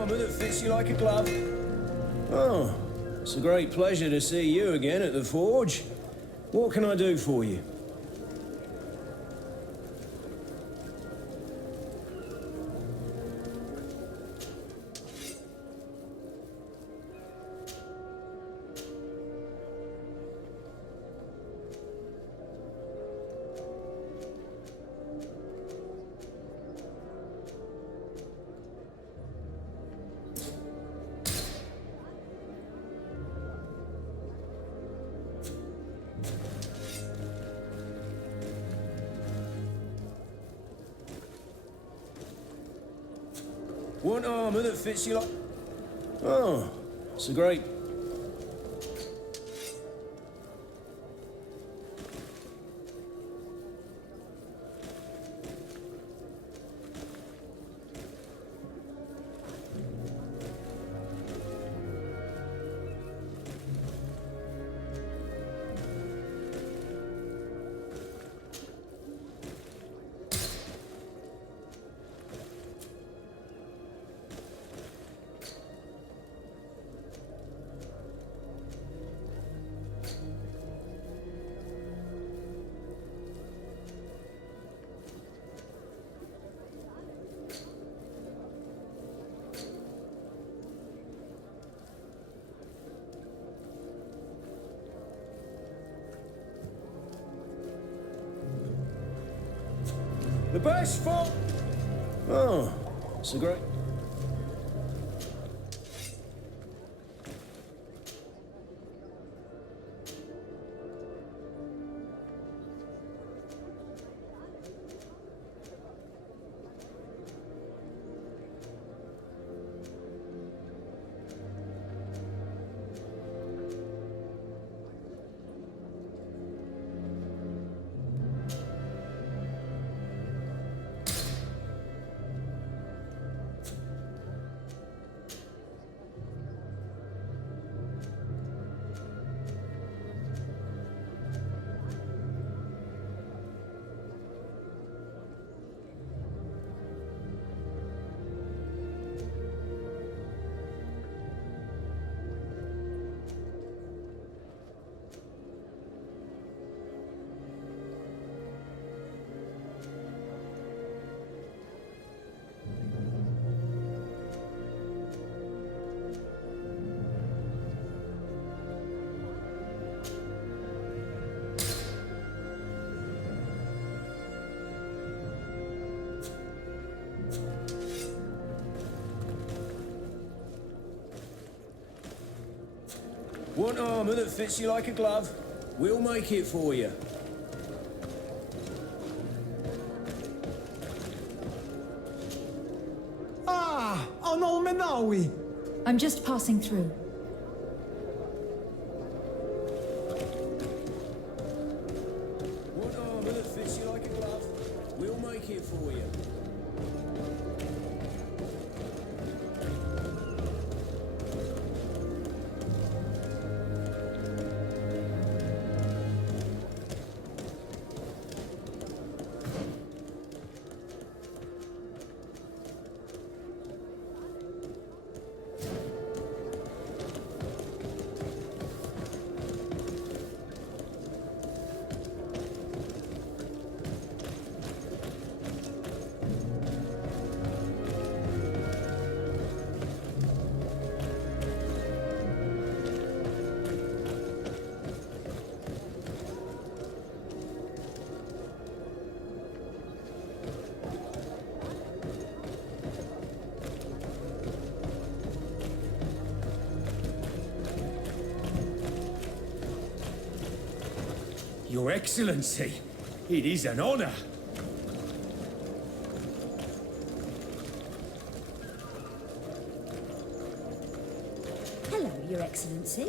armour that fits you like a glove. Oh, it's a great pleasure to see you again at the forge. What can I do for you? Want armour that fits you like... Oh, it's a great... The best for... Oh, it's a great... Want armour that fits you like a glove? We'll make it for you. Ah, Onol Menawi. I'm just passing through. Want armour that fits you like a glove? We'll make it for you. Your Excellency, it is an honor. Hello, Your Excellency.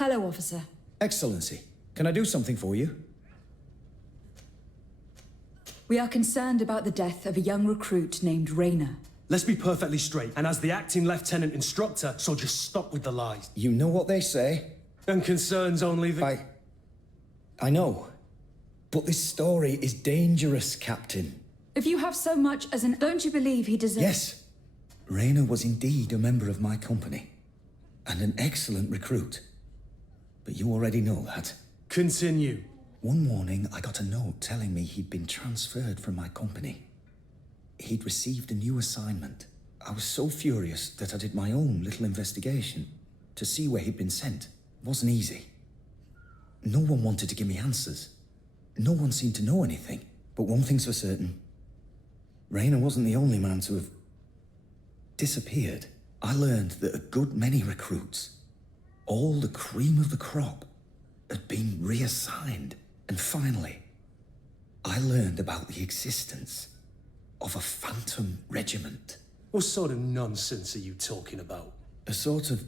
Hello, officer. Excellency, can I do something for you? We are concerned about the death of a young recruit named Rayner. Let's be perfectly straight, and as the acting lieutenant instructor, so just stop with the lies. You know what they say. And concerns only the... I know. But this story is dangerous, Captain. If you have so much as an... Don't you believe he deserves... Yes. Rayner was indeed a member of my company. And an excellent recruit. But you already know that. Continue. One morning, I got a note telling me he'd been transferred from my company. He'd received a new assignment. I was so furious that I did my own little investigation to see where he'd been sent. It wasn't easy. No one wanted to give me answers. No one seemed to know anything. But one thing's for certain. Rayner wasn't the only man to have disappeared. I learned that a good many recruits, all the cream of the crop, had been reassigned. And finally, I learned about the existence of a phantom regiment. What sort of nonsense are you talking about? A sort of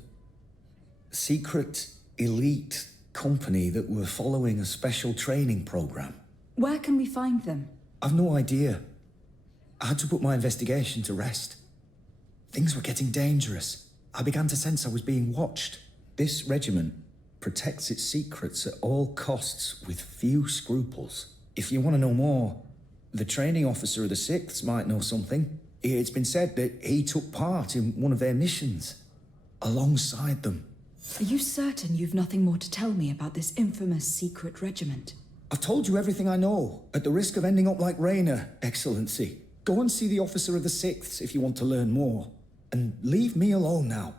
secret, elite company that were following a special training program. Where can we find them? I've no idea. I had to put my investigation to rest. Things were getting dangerous. I began to sense I was being watched. This regiment protects its secrets at all costs with few scruples. If you want to know more, the training officer of the 6th might know something. It's been said that he took part in one of their missions, alongside them. Are you certain you've nothing more to tell me about this infamous secret regiment? I've told you everything I know, at the risk of ending up like Rayner, Excellency. Go and see the officer of the 6th if you want to learn more. And leave me alone now.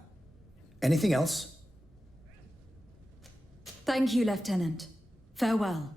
Anything else? Thank you, Lieutenant. Farewell.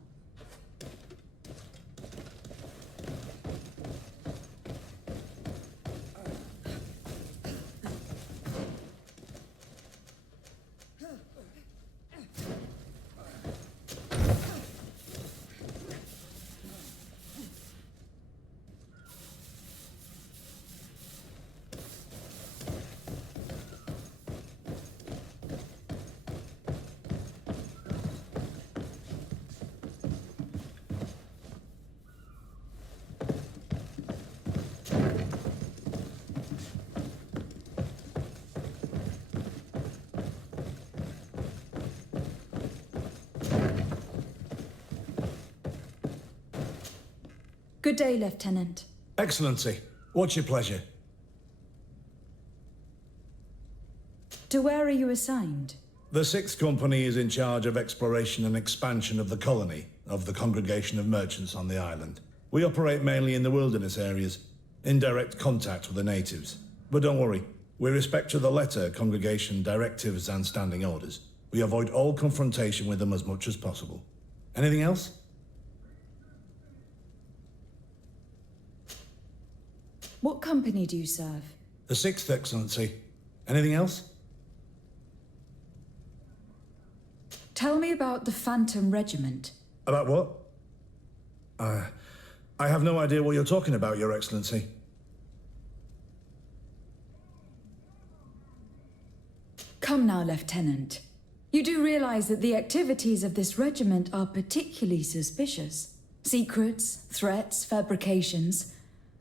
Good day, Lieutenant. Excellency, what's your pleasure? To where are you assigned? The 6th Company is in charge of exploration and expansion of the colony of the Congregation of Merchants on the island. We operate mainly in the wilderness areas, in direct contact with the natives. But don't worry, we respect to the letter Congregation directives and standing orders. We avoid all confrontation with them as much as possible. Anything else? What company do you serve? The 6th, Excellency. Anything else? Tell me about the Phantom Regiment. About what? I have no idea what you're talking about, Your Excellency. Come now, Lieutenant. You do realize that the activities of this regiment are particularly suspicious. Secrets, threats, fabrications,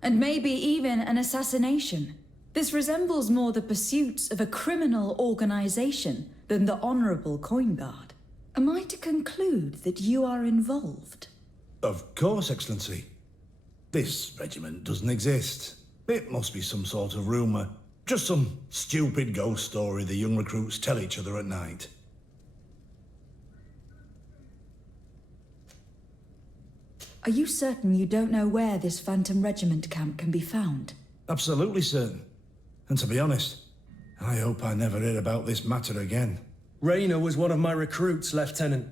and maybe even an assassination. This resembles more the pursuits of a criminal organization than the Honorable Coin Guard. Am I to conclude that you are involved? Of course, Excellency. This regiment doesn't exist. It must be some sort of rumor. Just some stupid ghost story the young recruits tell each other at night. Are you certain you don't know where this Phantom Regiment camp can be found? Absolutely certain. And to be honest, I hope I never hear about this matter again. Rayner was one of my recruits, Lieutenant.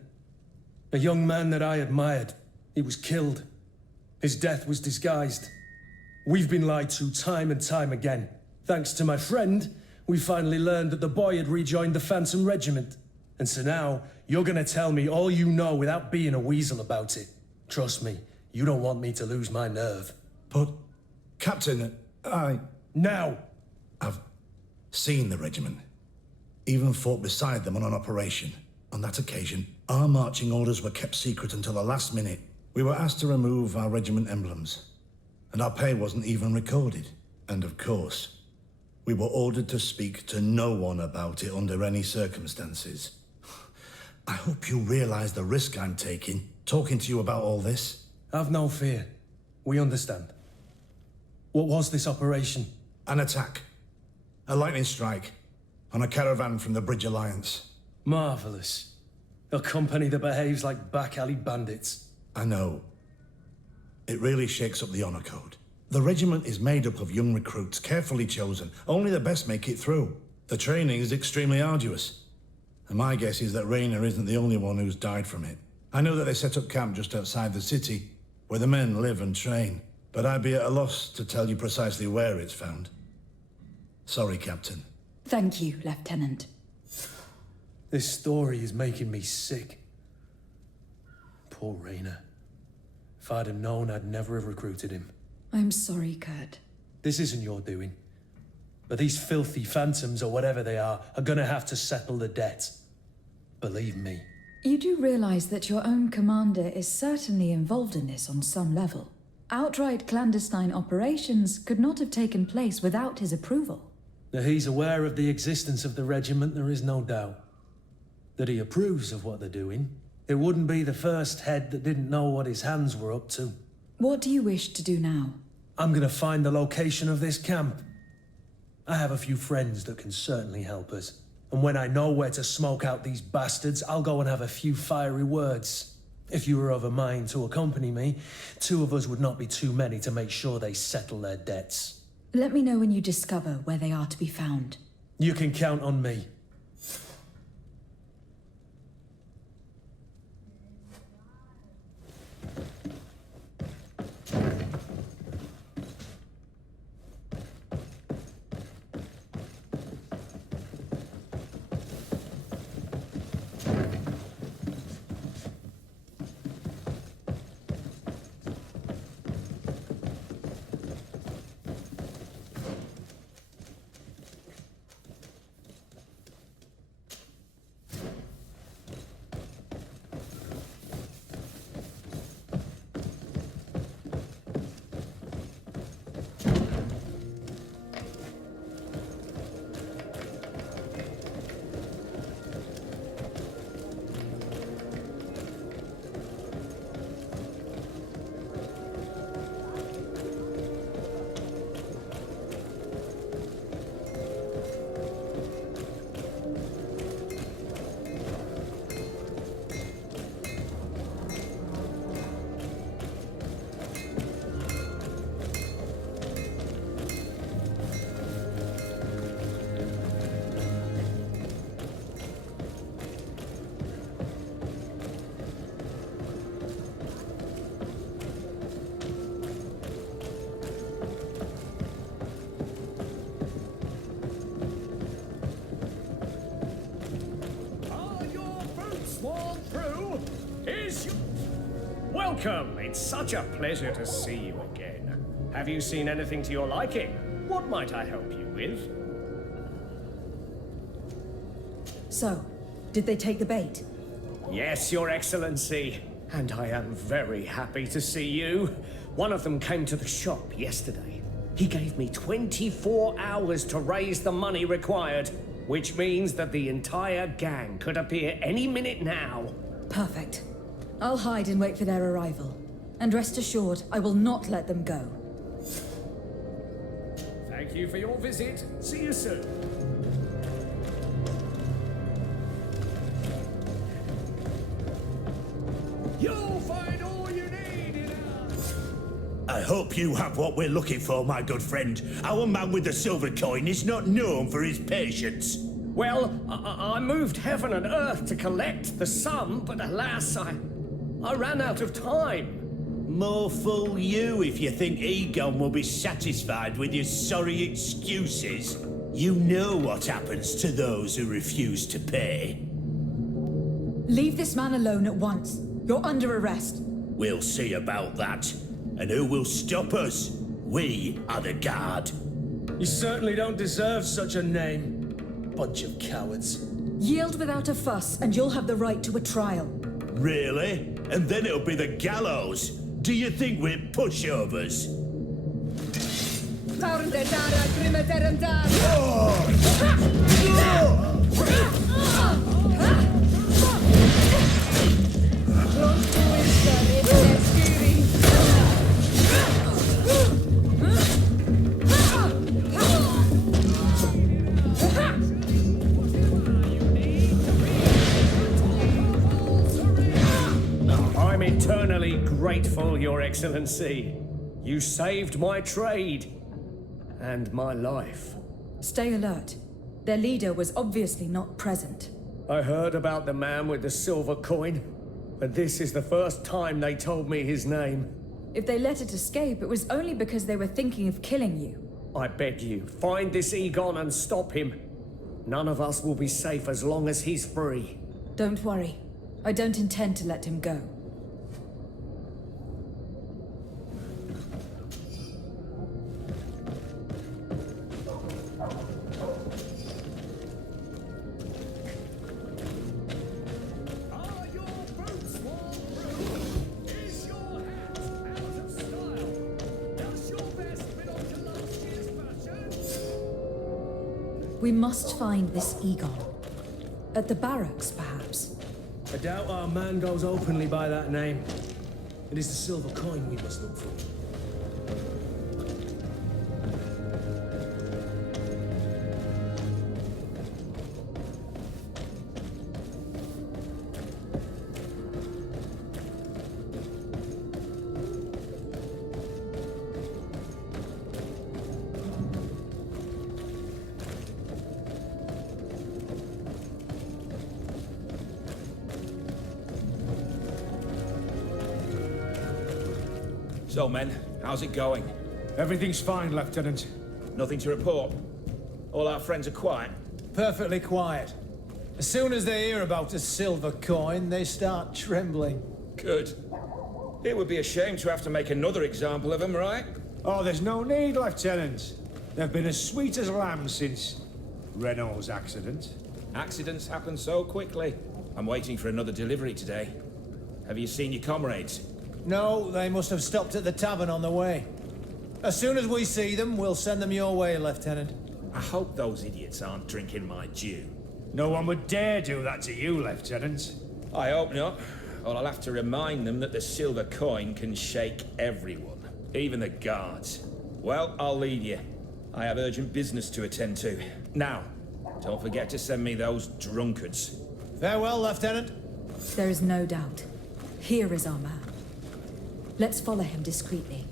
A young man that I admired. He was killed. His death was disguised. We've been lied to time and time again. Thanks to my friend, we finally learned that the boy had rejoined the Phantom Regiment. And so now, you're gonna tell me all you know without being a weasel about it. Trust me, you don't want me to lose my nerve. But, Captain, Now! I've seen the regiment. Even fought beside them on an operation. On that occasion, our marching orders were kept secret until the last minute. We were asked to remove our regiment emblems, and our pay wasn't even recorded. And of course, we were ordered to speak to no one about it under any circumstances. I hope you realize the risk I'm taking, talking to you about all this. Have no fear. We understand. What was this operation? An attack. A lightning strike on a caravan from the Bridge Alliance. Marvelous. A company that behaves like back-alley bandits. I know. It really shakes up the honor code. The regiment is made up of young recruits, carefully chosen. Only the best make it through. The training is extremely arduous. And my guess is that Rayner isn't the only one who's died from it. I know that they set up camp just outside the city, where the men live and train. But I'd be at a loss to tell you precisely where it's found. Sorry, Captain. Thank you, Lieutenant. This story is making me sick. Poor Rayner. If I'd have known, I'd never have recruited him. I'm sorry, Kurt. This isn't your doing. But these filthy phantoms, or whatever they are gonna have to settle the debt. Believe me. You do realize that your own commander is certainly involved in this on some level. Outright clandestine operations could not have taken place without his approval. That he's aware of the existence of the regiment, there is no doubt. That he approves of what they're doing. It wouldn't be the first head that didn't know what his hands were up to. What do you wish to do now? I'm gonna find the location of this camp. I have a few friends that can certainly help us. And when I know where to smoke out these bastards, I'll go and have a few fiery words. If you were of a mind to accompany me, 2 of us would not be too many to make sure they settle their debts. Let me know when you discover where they are to be found. You can count on me. Welcome! It's such a pleasure to see you again. Have you seen anything to your liking? What might I help you with? So, did they take the bait? Yes, Your Excellency. And I am very happy to see you. One of them came to the shop yesterday. He gave me 24 hours to raise the money required, which means that the entire gang could appear any minute now. Perfect. I'll hide and wait for their arrival. And rest assured, I will not let them go. Thank you for your visit. See you soon. You'll find all you need in our... I hope you have what we're looking for, my good friend. Our man with the silver coin is not known for his patience. Well, I moved heaven and earth to collect the sum, but alas, I ran out of time. More fool you if you think Egon will be satisfied with your sorry excuses. You know what happens to those who refuse to pay. Leave this man alone at once. You're under arrest. We'll see about that. And who will stop us? We are the guard. You certainly don't deserve such a name. Bunch of cowards. Yield without a fuss, and you'll have the right to a trial. Really? And then it'll be the gallows? Do you think we're pushovers? I'm eternally grateful, Your Excellency. You saved my trade and my life. Stay alert. Their leader was obviously not present. I heard about the man with the silver coin, but this is the first time they told me his name. If they let it escape, it was only because they were thinking of killing you. I beg you, find this Egon and stop him. None of us will be safe as long as he's free. Don't worry. I don't intend to let him go. We must find this Egon. At the barracks, perhaps. I doubt our man goes openly by that name. It is the silver coin we must look for. So, men, how's it going? Everything's fine, Lieutenant. Nothing to report? All our friends are quiet? Perfectly quiet. As soon as they hear about a silver coin, they start trembling. Good. It would be a shame to have to make another example of them, right? Oh, there's no need, Lieutenant. They've been as sweet as lambs since Renault's accident. Accidents happen so quickly. I'm waiting for another delivery today. Have you seen your comrades? No, they must have stopped at the tavern on the way. As soon as we see them, we'll send them your way, Lieutenant. I hope those idiots aren't drinking my dew. No one would dare do that to you, Lieutenant. I hope not. Or I'll have to remind them that the silver coin can shake everyone, even the guards. Well, I'll leave you. I have urgent business to attend to. Now, don't forget to send me those drunkards. Farewell, Lieutenant. There is no doubt. Here is our man. Let's follow him discreetly.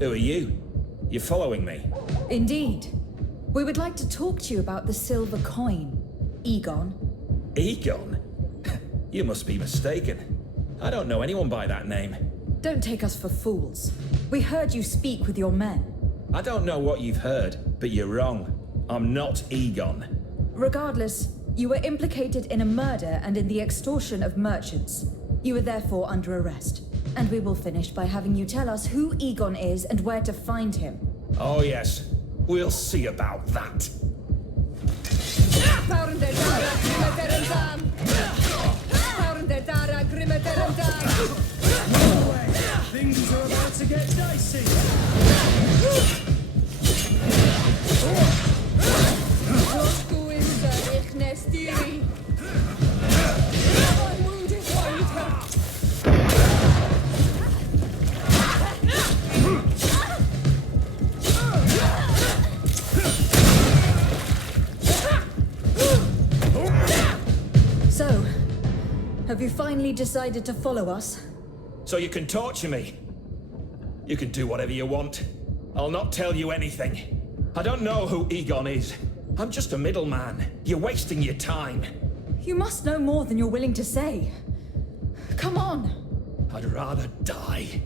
Who are you? You're following me? Indeed. We would like to talk to you about the silver coin, Egon. Egon? You must be mistaken. I don't know anyone by that name. Don't take us for fools. We heard you speak with your men. I don't know what you've heard, but you're wrong. I'm not Egon. Regardless, you were implicated in a murder and in the extortion of merchants. You are therefore under arrest. And we will finish by having you tell us who Egon is and where to find him. Oh yes, we'll see about that. Things are about to get dicey. So, have you finally decided to follow us? So you can torture me. You can do whatever you want. I'll not tell you anything. I don't know who Egon is. I'm just a middleman. You're wasting your time. You must know more than you're willing to say. Come on! I'd rather die.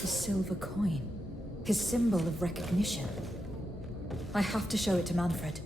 The silver coin. His symbol of recognition. I have to show it to Manfred.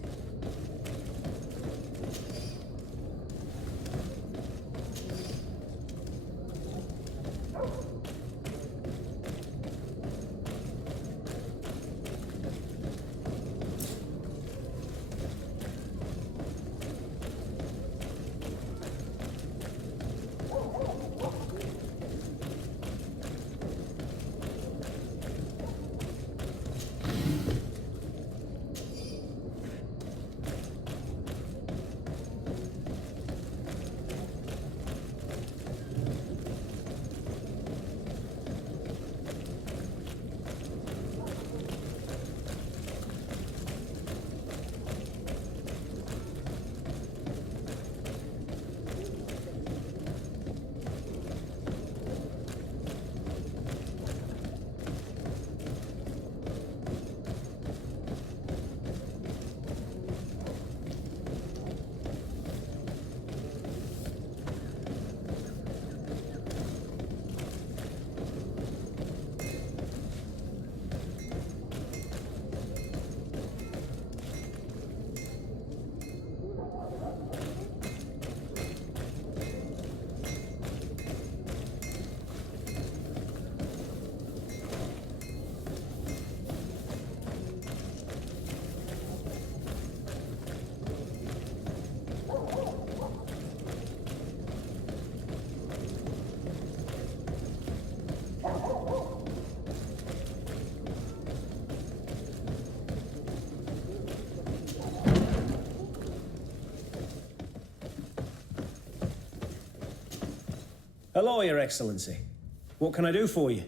Hello, Your Excellency. What can I do for you?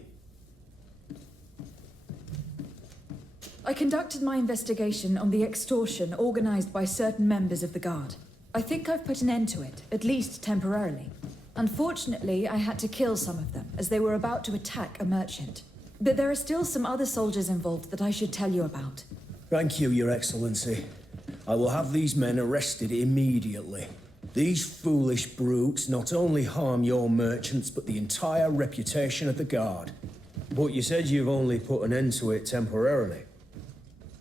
I conducted my investigation on the extortion organized by certain members of the Guard. I think I've put an end to it, at least temporarily. Unfortunately, I had to kill some of them, as they were about to attack a merchant. But there are still some other soldiers involved that I should tell you about. Thank you, Your Excellency. I will have these men arrested immediately. These foolish brutes not only harm your merchants, but the entire reputation of the Guard. But you said you've only put an end to it temporarily.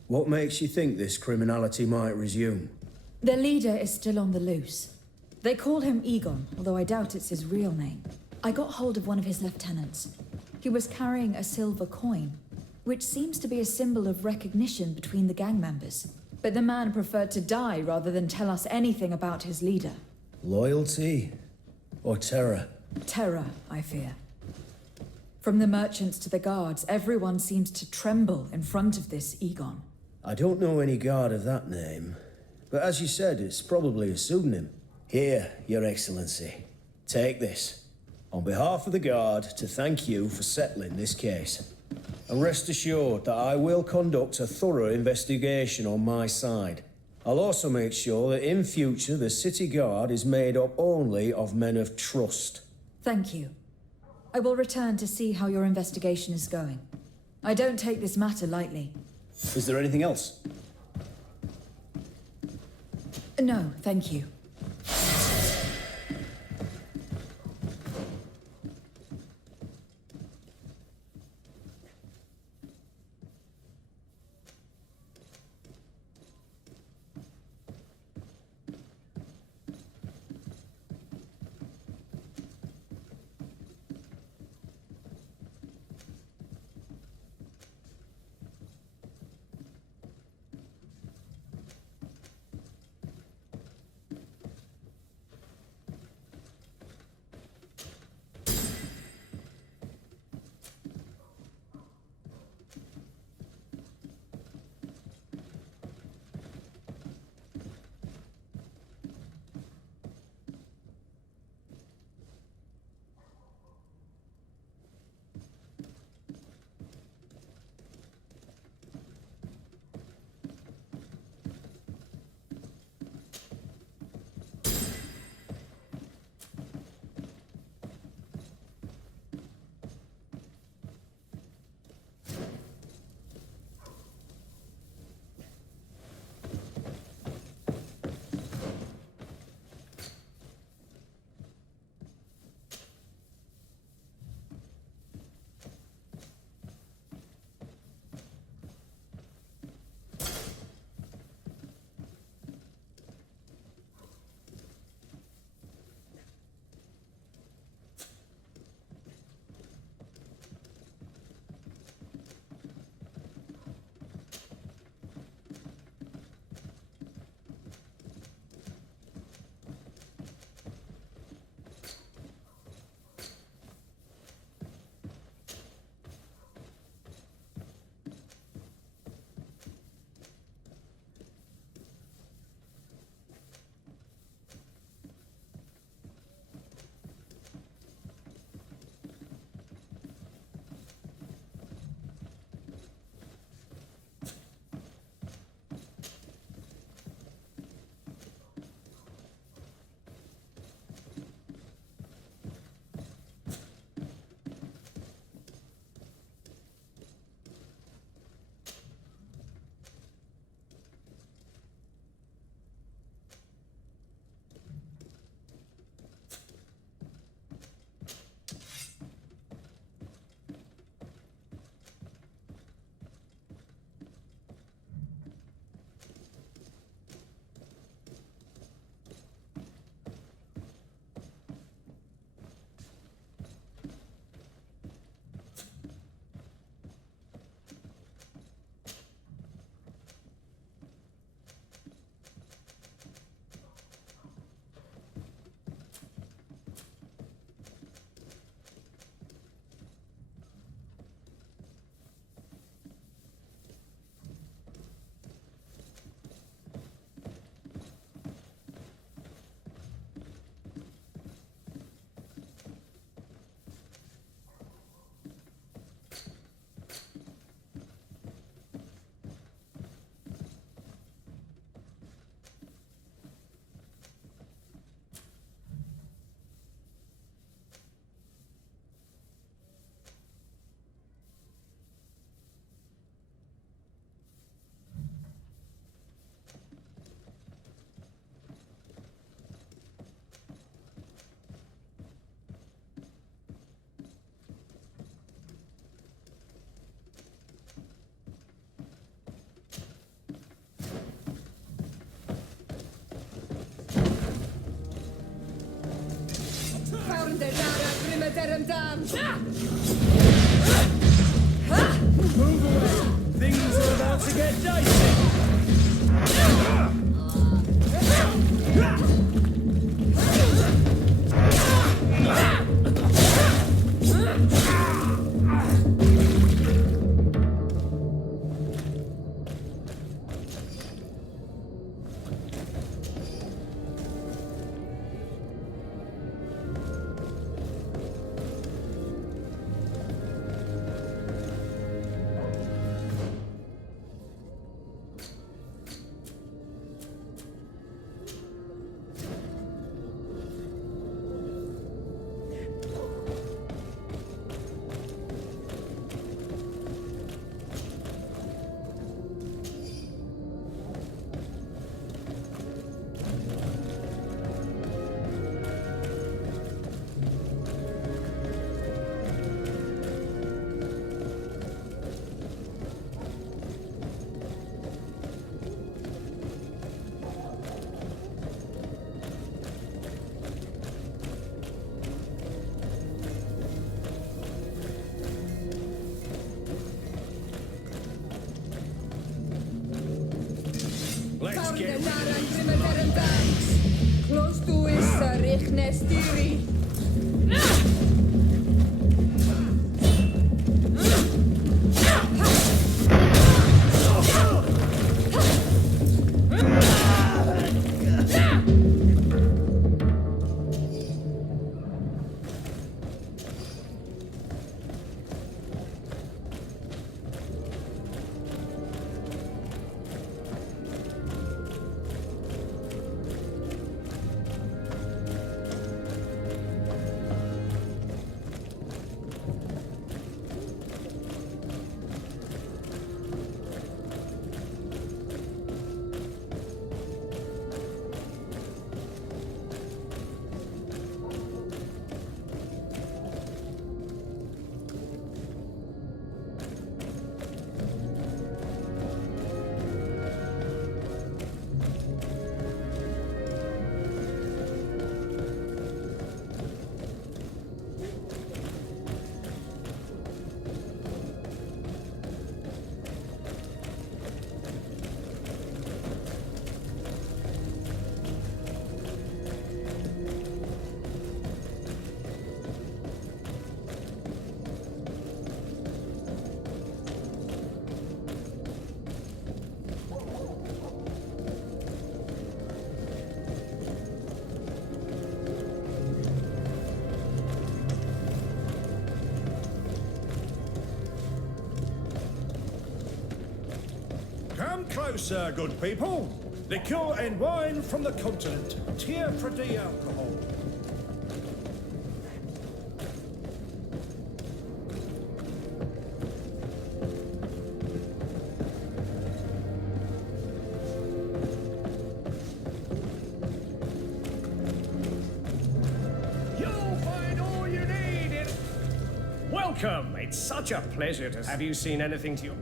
What makes you think this criminality might resume? Their leader is still on the loose. They call him Egon, although I doubt it's his real name. I got hold of one of his lieutenants. He was carrying a silver coin, which seems to be a symbol of recognition between the gang members. But the man preferred to die rather than tell us anything about his leader. Loyalty? Or terror? Terror, I fear. From the merchants to the guards, everyone seems to tremble in front of this Egon. I don't know any guard of that name. But as you said, it's probably a pseudonym. Here, Your Excellency. Take this. On behalf of the Guard, to thank you for settling this case. And rest assured that I will conduct a thorough investigation on my side. I'll also make sure that in future the City Guard is made up only of men of trust. Thank you. I will return to see how your investigation is going. I don't take this matter lightly. Is there anything else? No, thank you. Move away! Things are about to get dicey! Let's get Close to is Richnestiri. Come closer, good people. Liqueur and wine from the continent. Tier for the alcohol. You'll find all you need in... Welcome! It's such a pleasure to... Have you seen anything to your...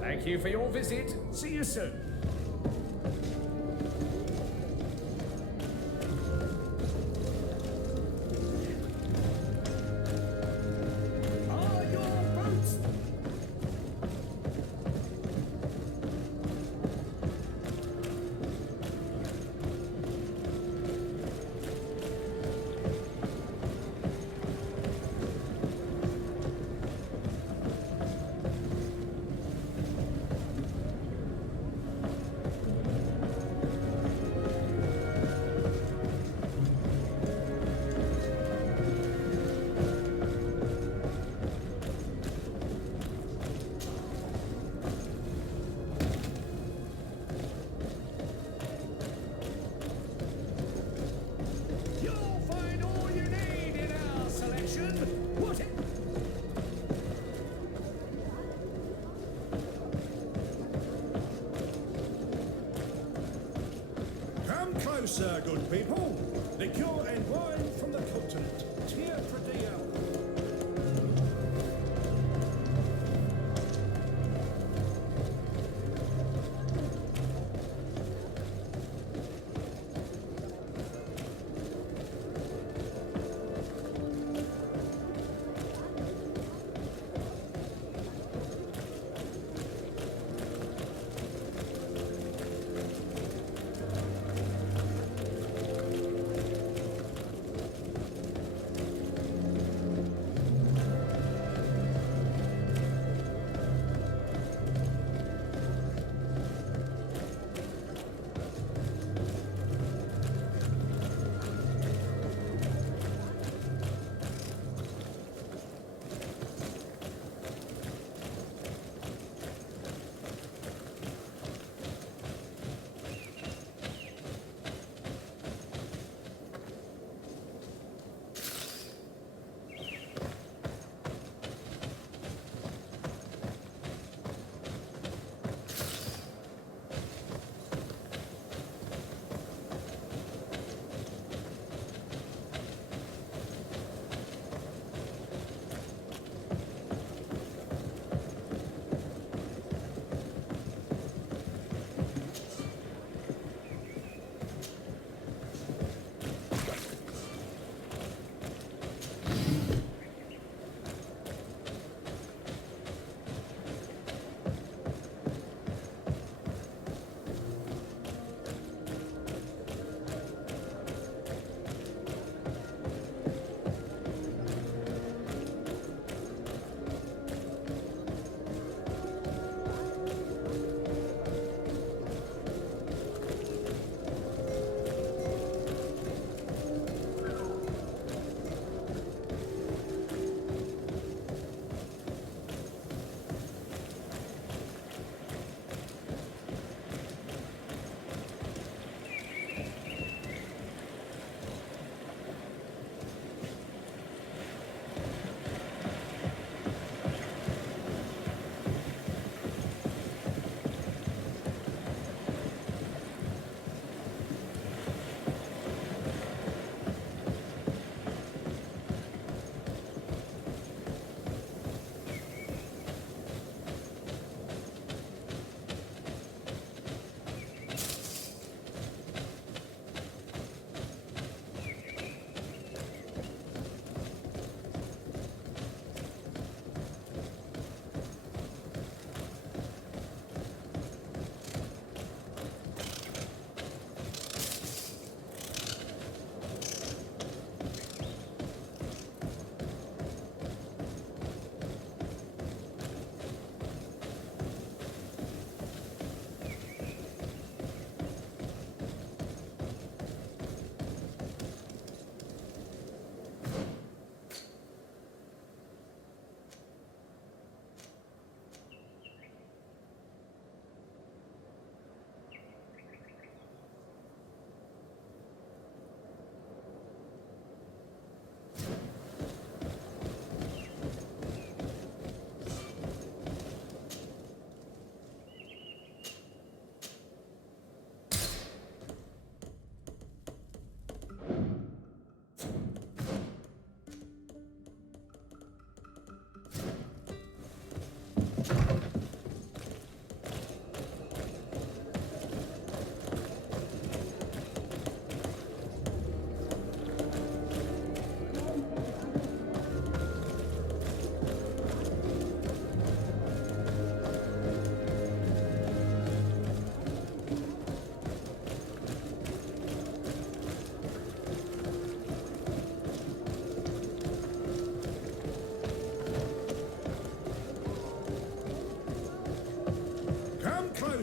Thank you for your visit. See you soon. Are your boots? closer, good people. Liqueur and wine from the continent. Tier for DL.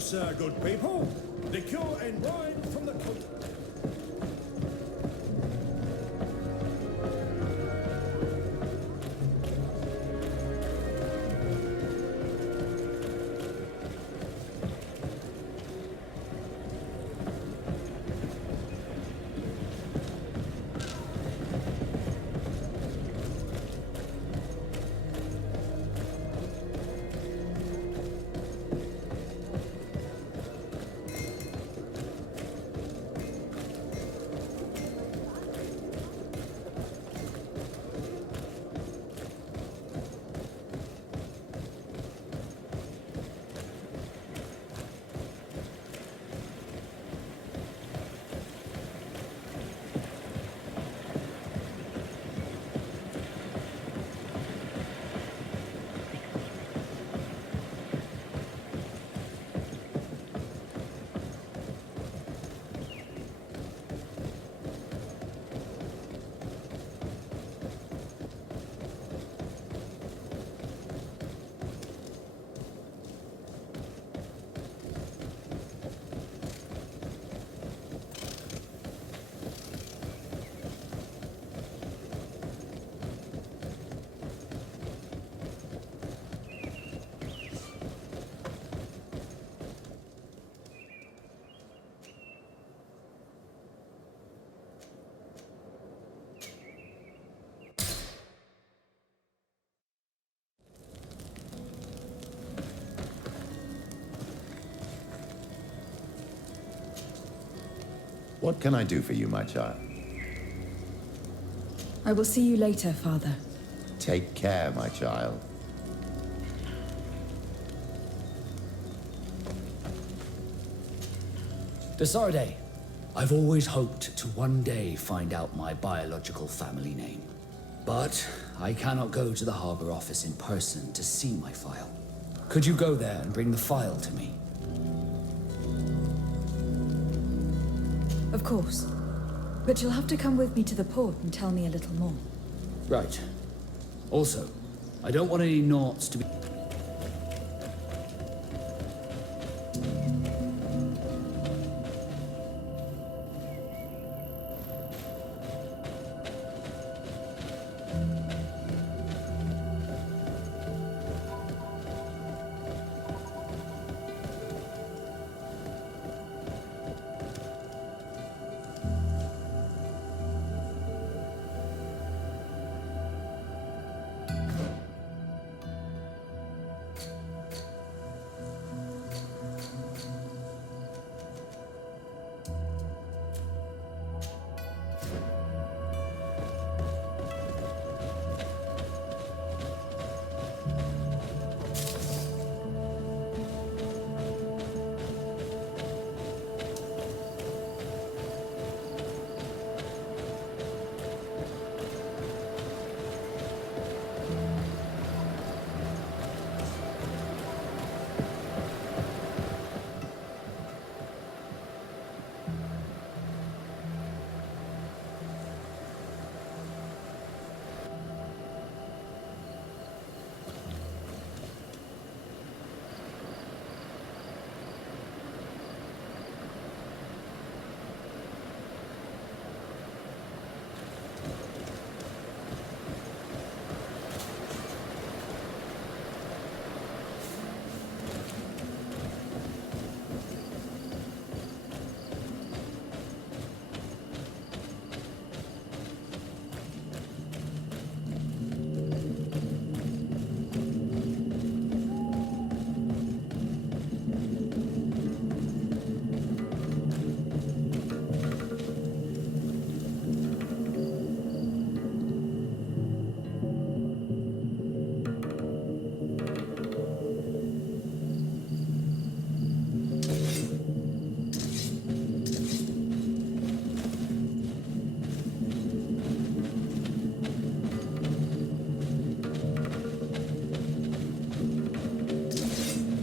closer, good people. Liqueur and wine from the continent. What can I do for you, my child? I will see you later, Father. Take care, my child. Desarde, I've always hoped to one day find out my biological family name. But I cannot go to the harbor office in person to see my file. Could you go there and bring the file to me? Of course. But you'll have to come with me to the port and tell me a little more. Right. Also, I don't want any knots to be...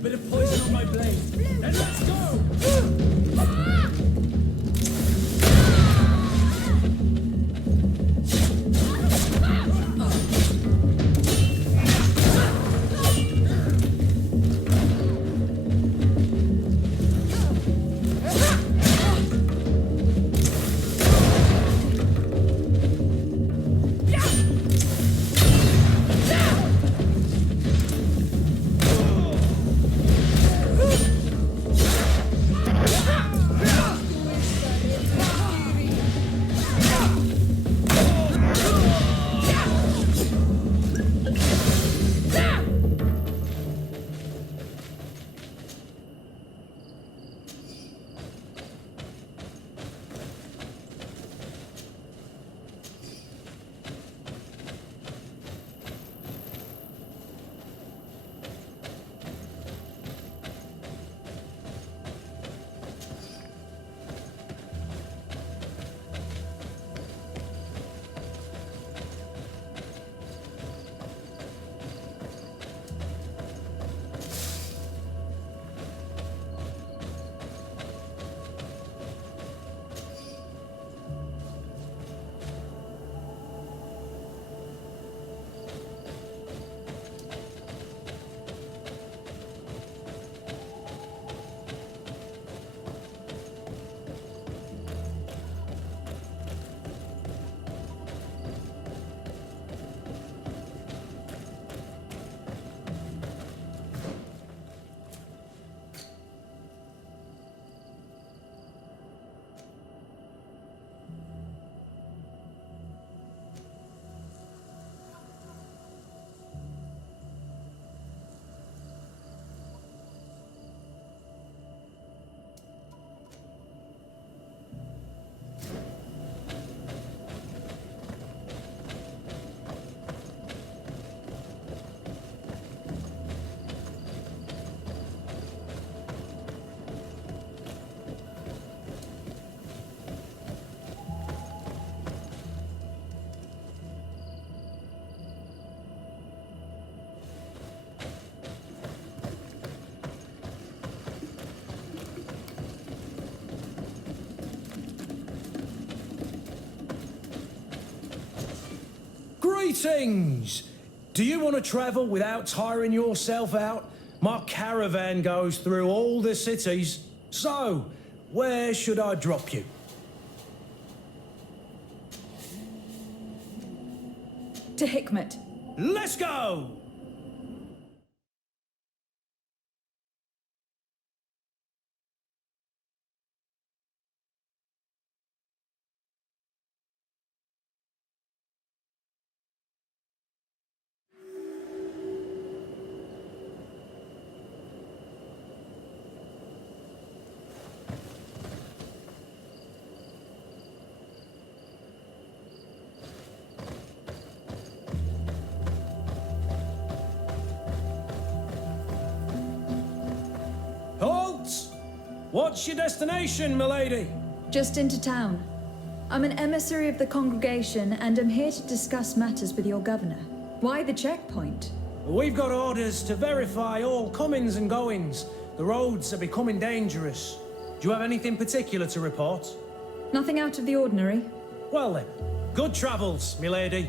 Bit of poison on my blade. Then let's go! Ah! Greetings! Do you want to travel without tiring yourself out? My caravan goes through all the cities. So, where should I drop you? To Hikmet. Let's go! Halt! What's your destination, milady? Just into town. I'm an emissary of the congregation and am here to discuss matters with your governor. Why the checkpoint? We've got orders to verify all comings and goings. The roads are becoming dangerous. Do you have anything particular to report? Nothing out of the ordinary. Well then, good travels, milady.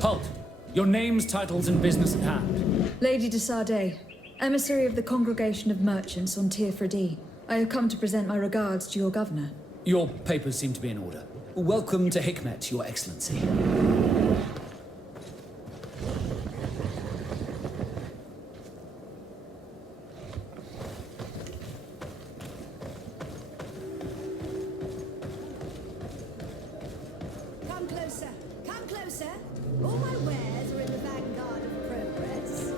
Halt! Your names, titles, and business at hand. Lady de Sardet, emissary of the Congregation of Merchants on Tier 4D. I have come to present my regards to your governor. Your papers seem to be in order. Welcome to Hikmet, Your Excellency. Come closer. Come closer. All my wares are in the vanguard of progress.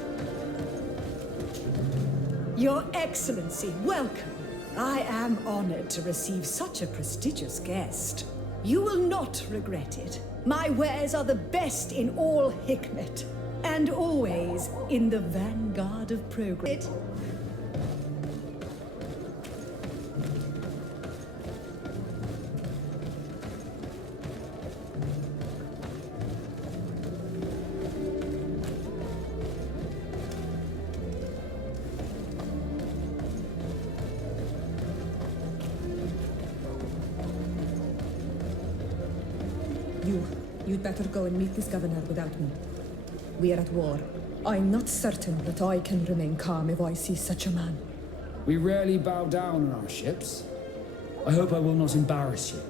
Your Excellency, welcome. I am honored to receive such a prestigious guest. You will not regret it. My wares are the best in all Hikmet, and always in the vanguard of progress. You'd better go and meet this governor without me. We are at war. I'm not certain that I can remain calm if I see such a man. We rarely bow down on our ships. I hope I will not embarrass you.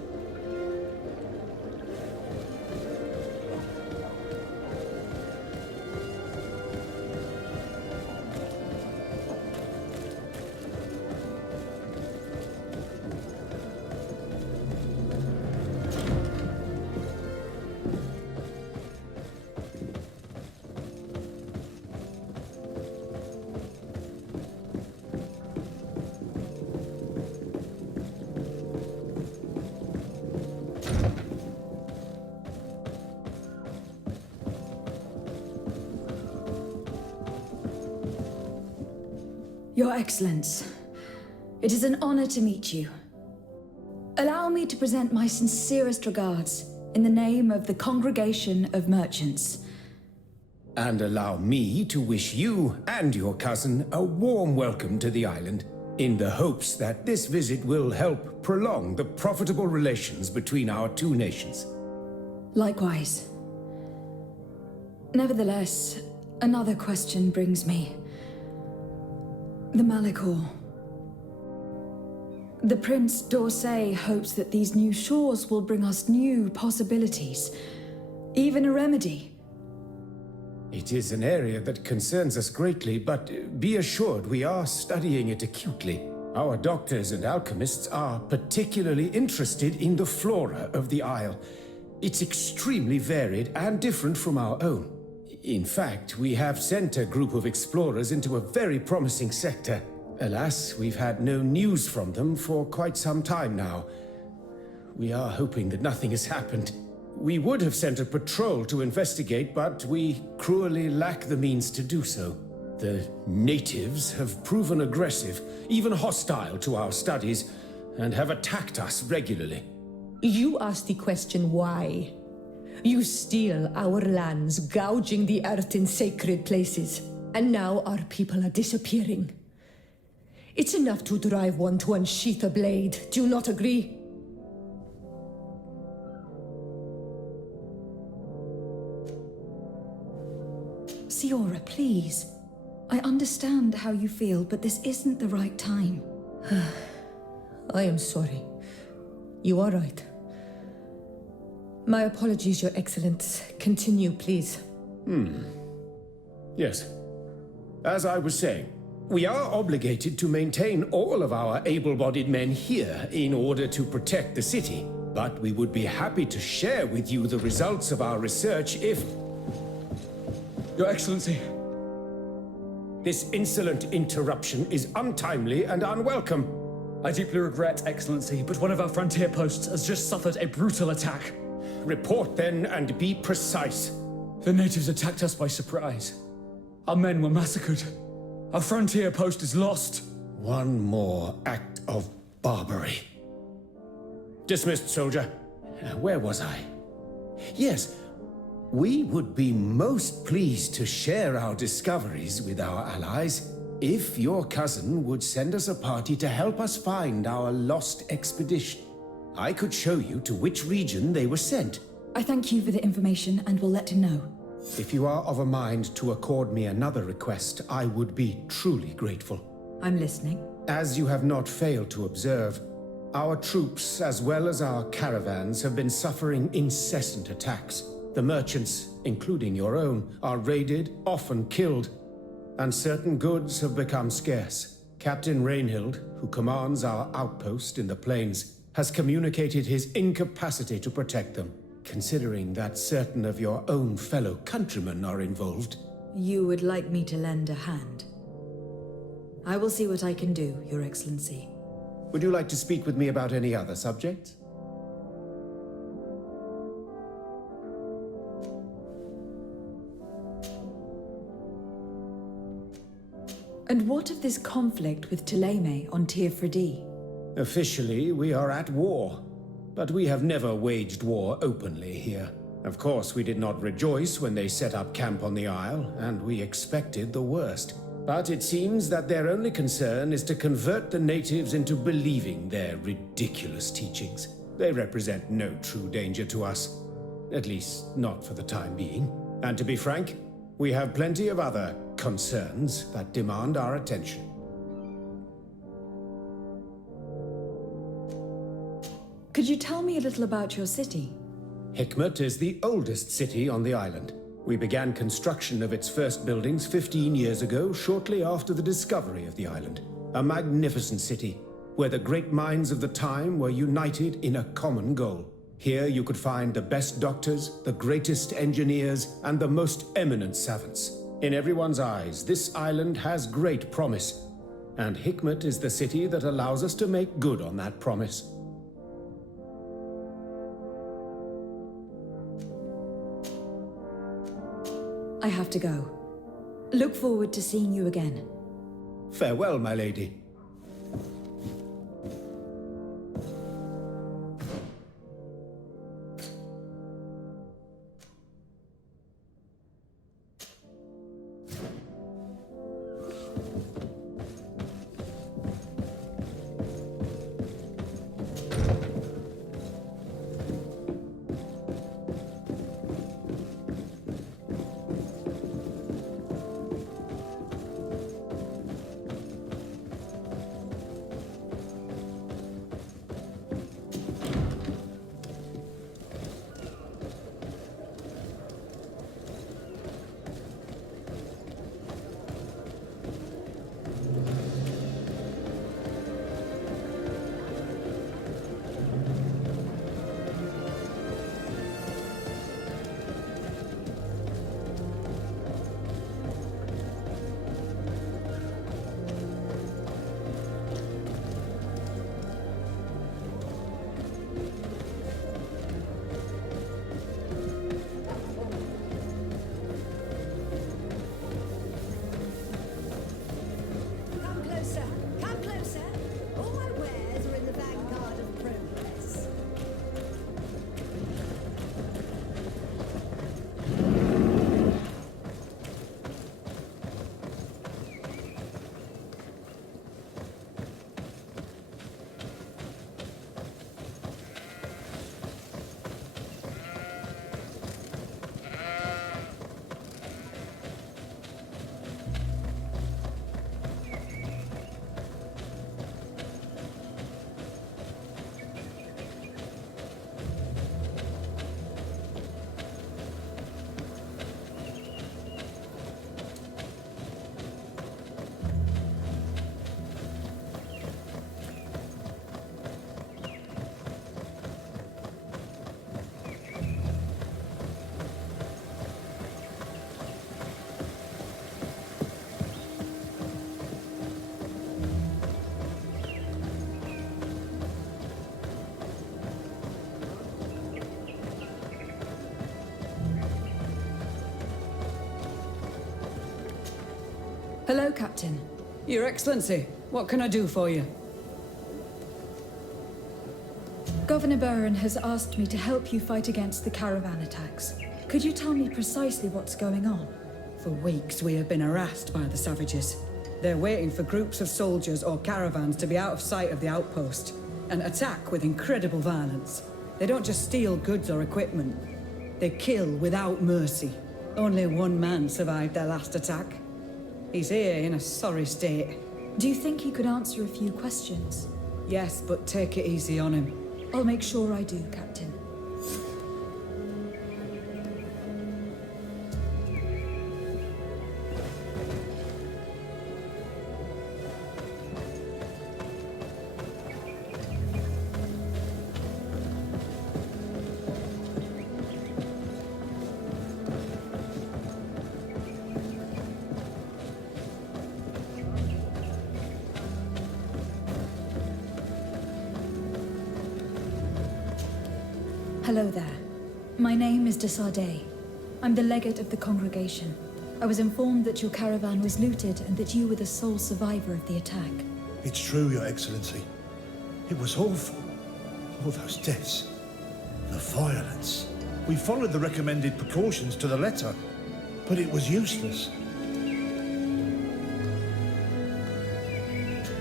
Your Excellence, it is an honor to meet you. Allow me to present my sincerest regards in the name of the Congregation of Merchants. And allow me to wish you and your cousin a warm welcome to the island, in the hopes that this visit will help prolong the profitable relations between our two nations. Likewise. Nevertheless, another question brings me. The Malachor. The Prince d'Orsay hopes that these new shores will bring us new possibilities, even a remedy. It is an area that concerns us greatly, but be assured we are studying it acutely. Our doctors and alchemists are particularly interested in the flora of the Isle. It's extremely varied and different from our own. In fact, we have sent a group of explorers into a very promising sector. Alas, we've had no news from them for quite some time now. We are hoping that nothing has happened. We would have sent a patrol to investigate, but we cruelly lack the means to do so. The natives have proven aggressive, even hostile to our studies, and have attacked us regularly. You asked the question why. You steal our lands, gouging the earth in sacred places. And now our people are disappearing. It's enough to drive one to unsheath a blade. Do you not agree? Siora, please. I understand how you feel, but this isn't the right time. I am sorry. You are right. My apologies, Your Excellence. Continue, please. Yes. As I was saying, we are obligated to maintain all of our able-bodied men here in order to protect the city. But we would be happy to share with you the results of our research if... Your Excellency. This insolent interruption is untimely and unwelcome. I deeply regret, Excellency, but one of our frontier posts has just suffered a brutal attack. Report then and be precise. The natives attacked us by surprise. Our men were massacred. Our frontier post is lost. One more act of barbary. Dismissed, soldier. Where was I? Yes, we would be most pleased to share our discoveries with our allies if your cousin would send us a party to help us find our lost expedition. I could show you to which region they were sent. I thank you for the information and will let him know. If you are of a mind to accord me another request, I would be truly grateful. I'm listening. As you have not failed to observe, our troops, as well as our caravans, have been suffering incessant attacks. The merchants, including your own, are raided, often killed, and certain goods have become scarce. Captain Rainhild, who commands our outpost in the plains, has communicated his incapacity to protect them. Considering that certain of your own fellow countrymen are involved. You would like me to lend a hand? I will see what I can do, Your Excellency. Would you like to speak with me about any other subjects? And what of this conflict with Thélème on Tir-Fredi? Officially, we are at war. But we have never waged war openly here. Of course, we did not rejoice when they set up camp on the Isle, and we expected the worst. But it seems that their only concern is to convert the natives into believing their ridiculous teachings. They represent no true danger to us. At least, not for the time being. And to be frank, we have plenty of other concerns that demand our attention. Could you tell me a little about your city? Hikmet is the oldest city on the island. We began construction of its first buildings 15 years ago, shortly after the discovery of the island. A magnificent city, where the great minds of the time were united in a common goal. Here you could find the best doctors, the greatest engineers, and the most eminent savants. In everyone's eyes, this island has great promise, and Hikmet is the city that allows us to make good on that promise. I have to go. Look forward to seeing you again. Farewell, my lady. Come closer. Come closer. All my wares are in the vanguard of progress. Hello, Captain. Your Excellency, what can I do for you? Governor Burren has asked me to help you fight against the caravan attacks. Could you tell me precisely what's going on? For weeks we have been harassed by the savages. They're waiting for groups of soldiers or caravans to be out of sight of the outpost and attack with incredible violence. They don't just steal goods or equipment. They kill without mercy. Only one man survived their last attack. He's here in a sorry state. Do you think he could answer a few questions? Yes, but take it easy on him. I'll make sure I do, Captain. Hello there. My name is de Sardet. I'm the legate of the congregation. I was informed that your caravan was looted and that you were the sole survivor of the attack. It's true, Your Excellency. It was awful. All those deaths. The violence. We followed the recommended precautions to the letter, but it was useless.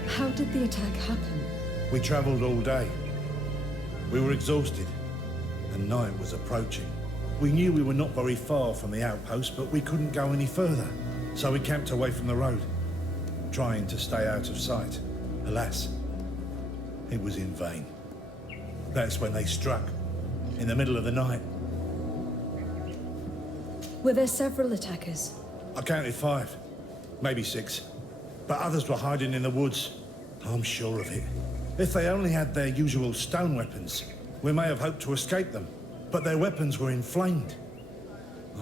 How did the attack happen? We traveled all day. We were exhausted, and night was approaching. We knew we were not very far from the outpost, but we couldn't go any further. So we camped away from the road, trying to stay out of sight. Alas, it was in vain. That's when they struck, in the middle of the night. Were there several attackers? I counted 5, maybe 6. But others were hiding in the woods. I'm sure of it. If they only had their usual stone weapons, we may have hoped to escape them. But their weapons were inflamed.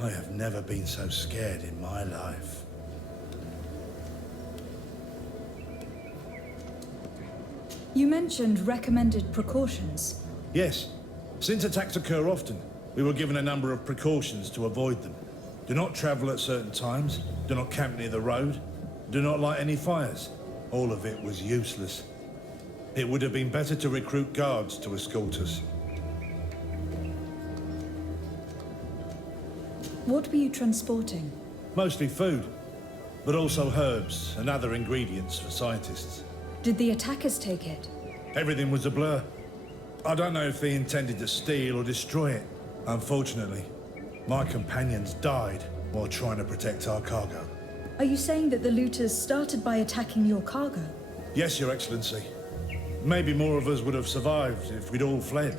I have never been so scared in my life. You mentioned recommended precautions. Yes. Since attacks occur often, we were given a number of precautions to avoid them. Do not travel at certain times. Do not camp near the road. Do not light any fires. All of it was useless. It would have been better to recruit guards to escort us. What were you transporting? Mostly food, but also herbs and other ingredients for scientists. Did the attackers take it? Everything was a blur. I don't know if they intended to steal or destroy it. Unfortunately, my companions died while trying to protect our cargo. Are you saying that the looters started by attacking your cargo? Yes, Your Excellency. Maybe more of us would have survived if we'd all fled.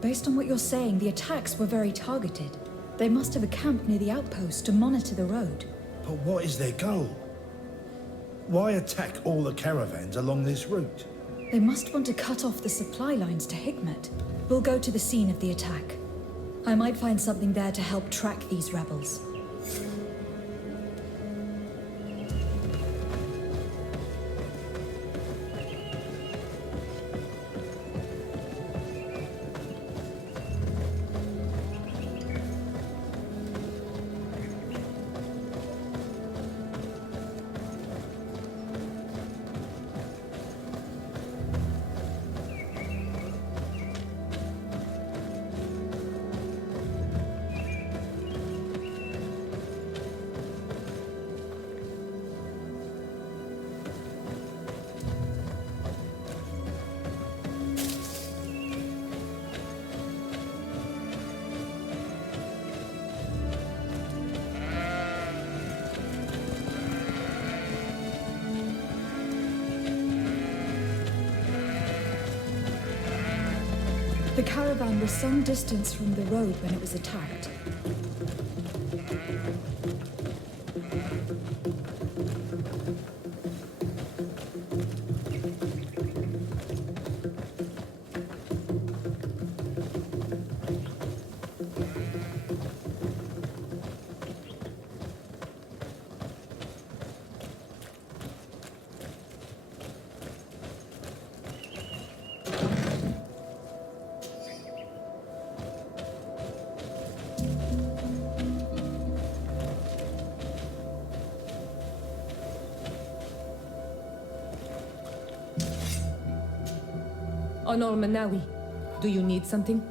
Based on what you're saying, the attacks were very targeted. They must have a camp near the outpost to monitor the road. But what is their goal? Why attack all the caravans along this route? They must want to cut off the supply lines to Hikmet. We'll go to the scene of the attack. I might find something there to help track these rebels. The caravan was some distance from the road when it was attacked. Honor Manawi, do you need something?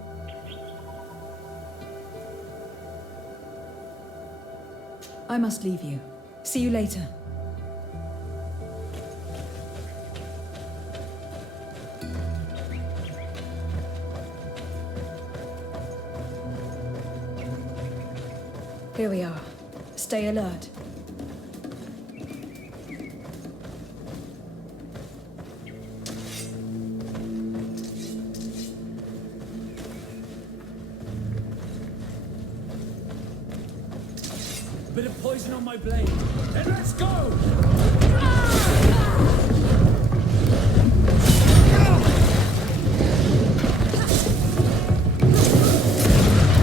I must leave you. See you later. Here we are. Stay alert. Bit of poison on my blade. Then let's go!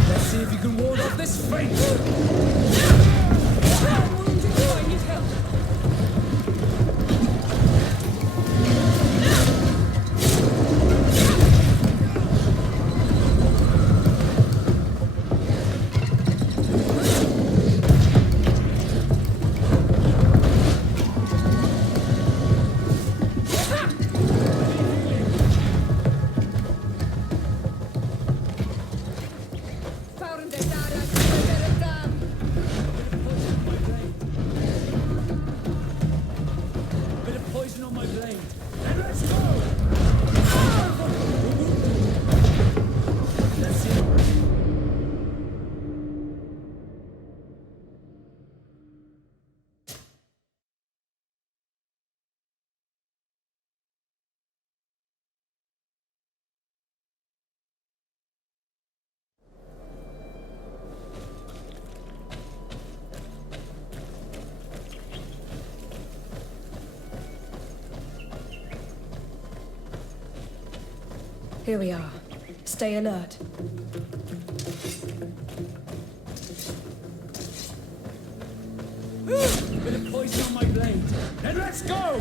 Let's see if you can ward off this fate! I'm wounded. I need help. Bit of poison on my blade. Then let's go! Let's see. Here we are. Stay alert. Bit of poison on my blade. Then let's go!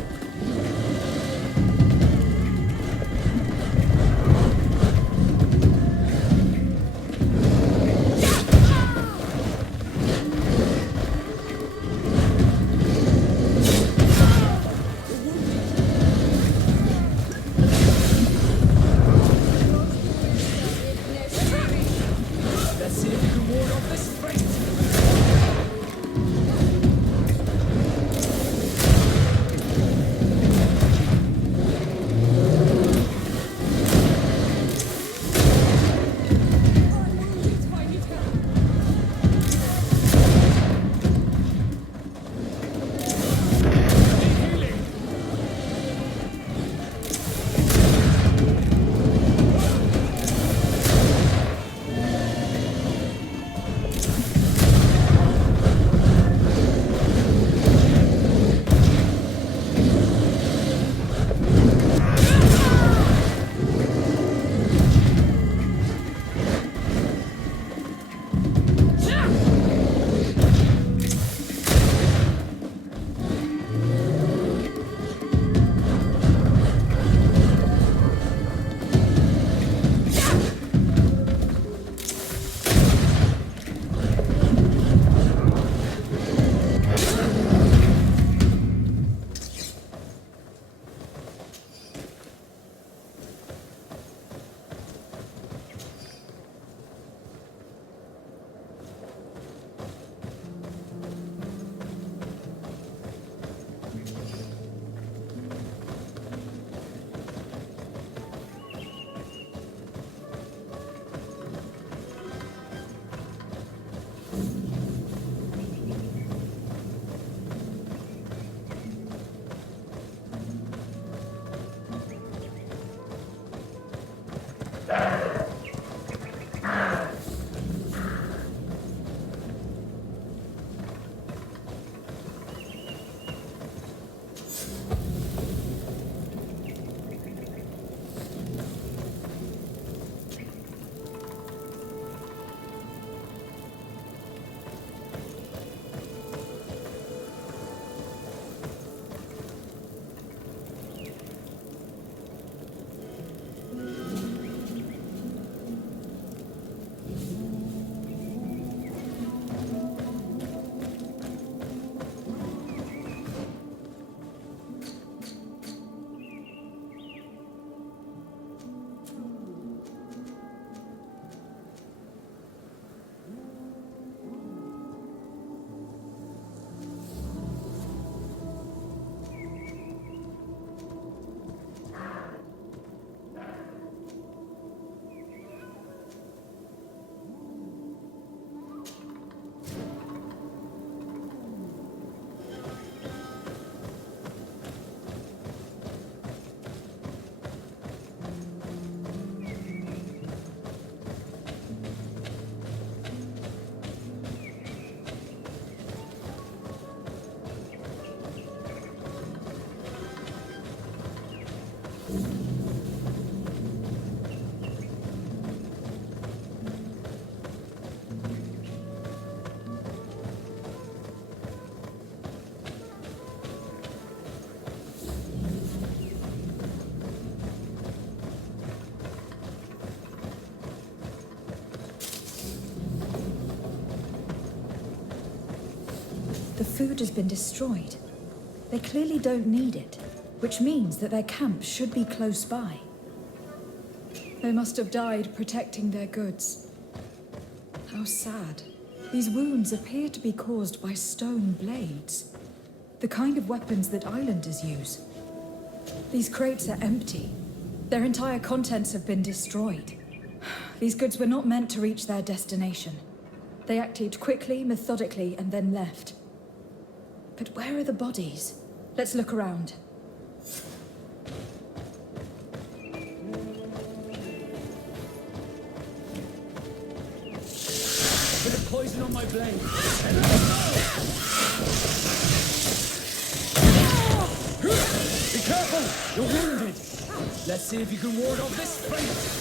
The food has been destroyed. They clearly don't need it, which means that their camp should be close by. They must have died protecting their goods. How sad. These wounds appear to be caused by stone blades, the kind of weapons that islanders use. These crates are empty. Their entire contents have been destroyed. These goods were not meant to reach their destination. They acted quickly, methodically, and then left. But where are the bodies? Let's look around. Bit of poison on my blade. Be careful! You're wounded! Let's see if you can ward off this fate!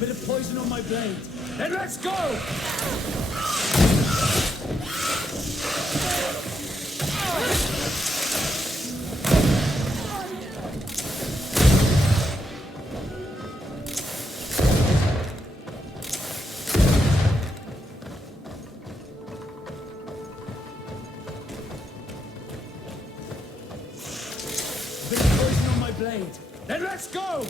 Bit of poison on my blade. Then let's go! Bit of poison on my blade. Then let's go!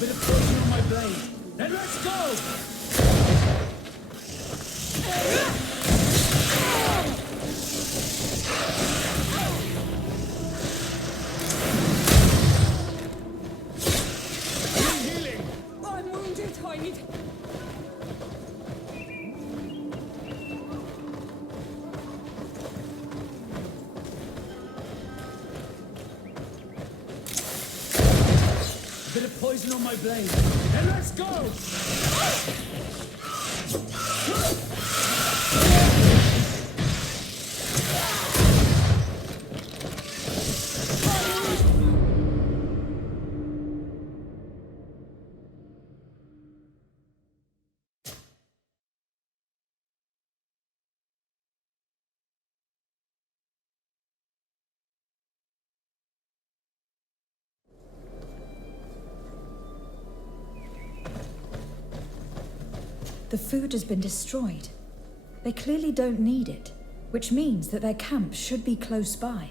Bit of poison on my blade. Then let's go! Healing! I'm wounded. I need... Bit of poison on my blade. Then let's go! the food has been destroyed. They clearly don't need it, which means that their camp should be close by.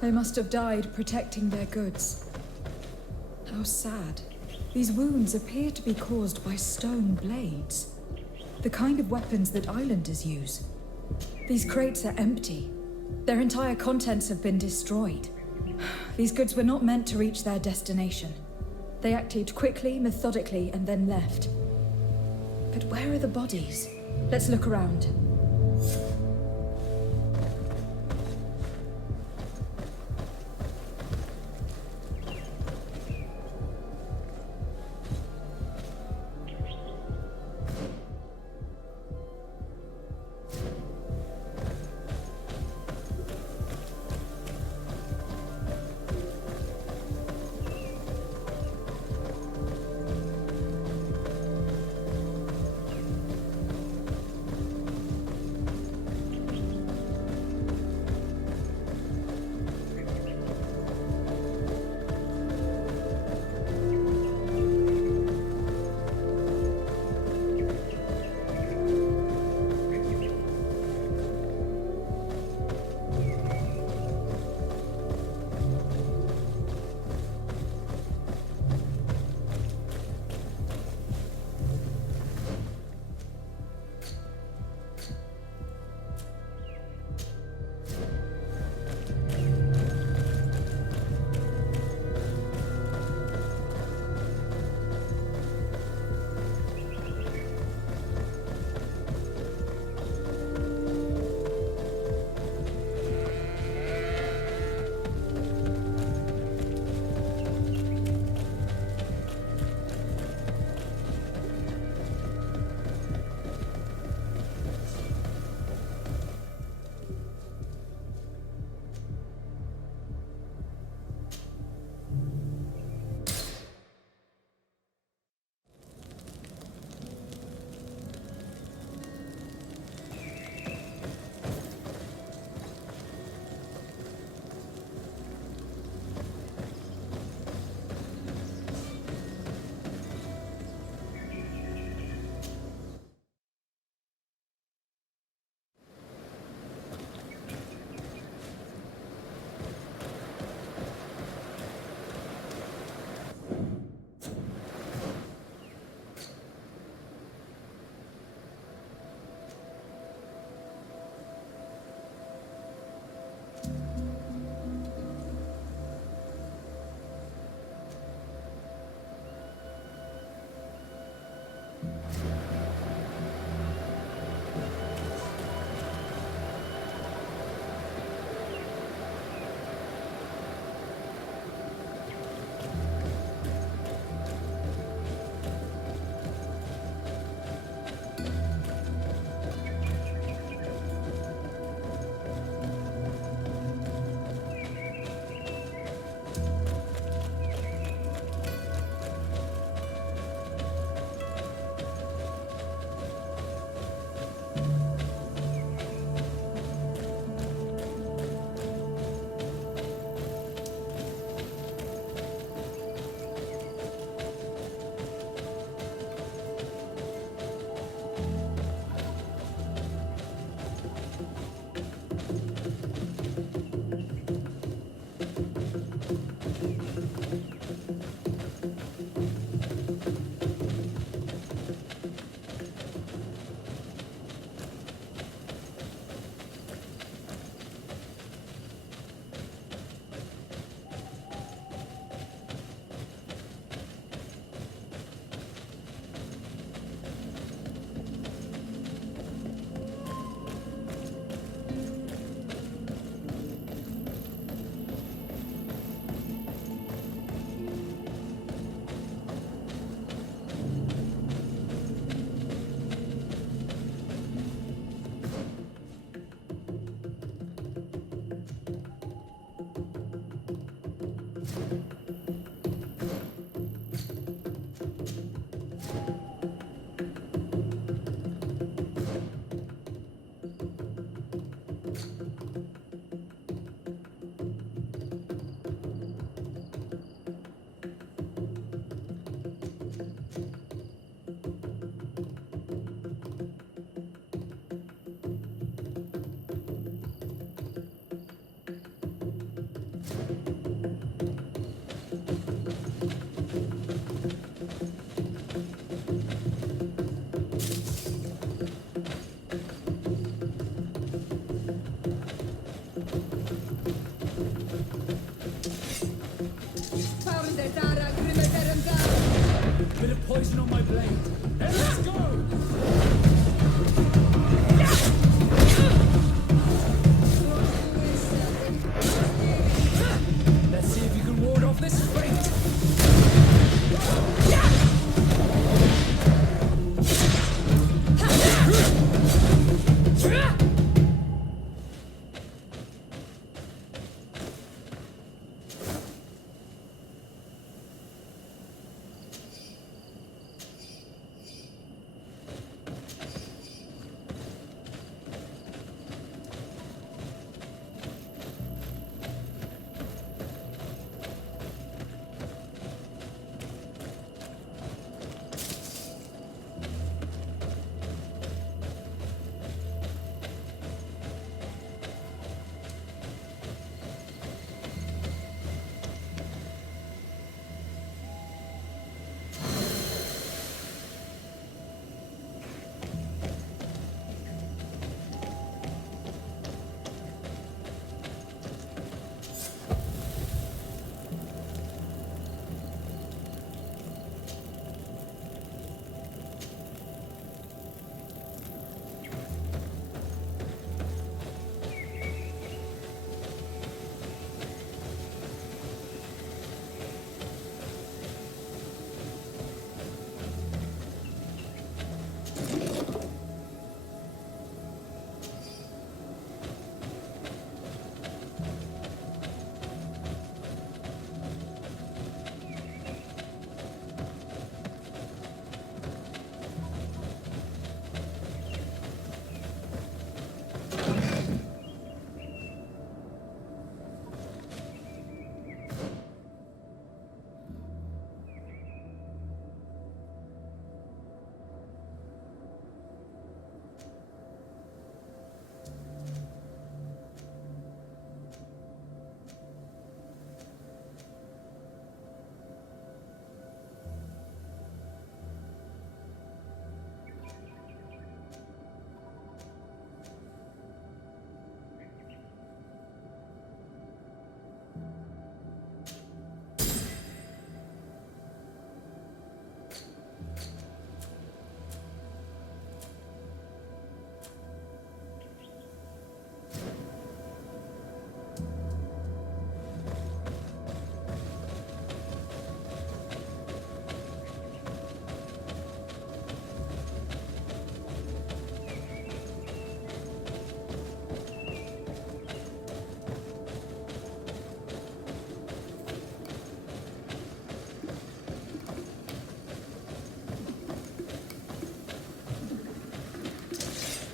They must have died protecting their goods. How sad. These wounds appear to be caused by stone blades. The kind of weapons that islanders use. These crates are empty. Their entire contents have been destroyed. These goods were not meant to reach their destination. They acted quickly, methodically, and then left. But where are the bodies? Let's look around. poison on my blade. And let's go! Let's see if you can ward off this fate.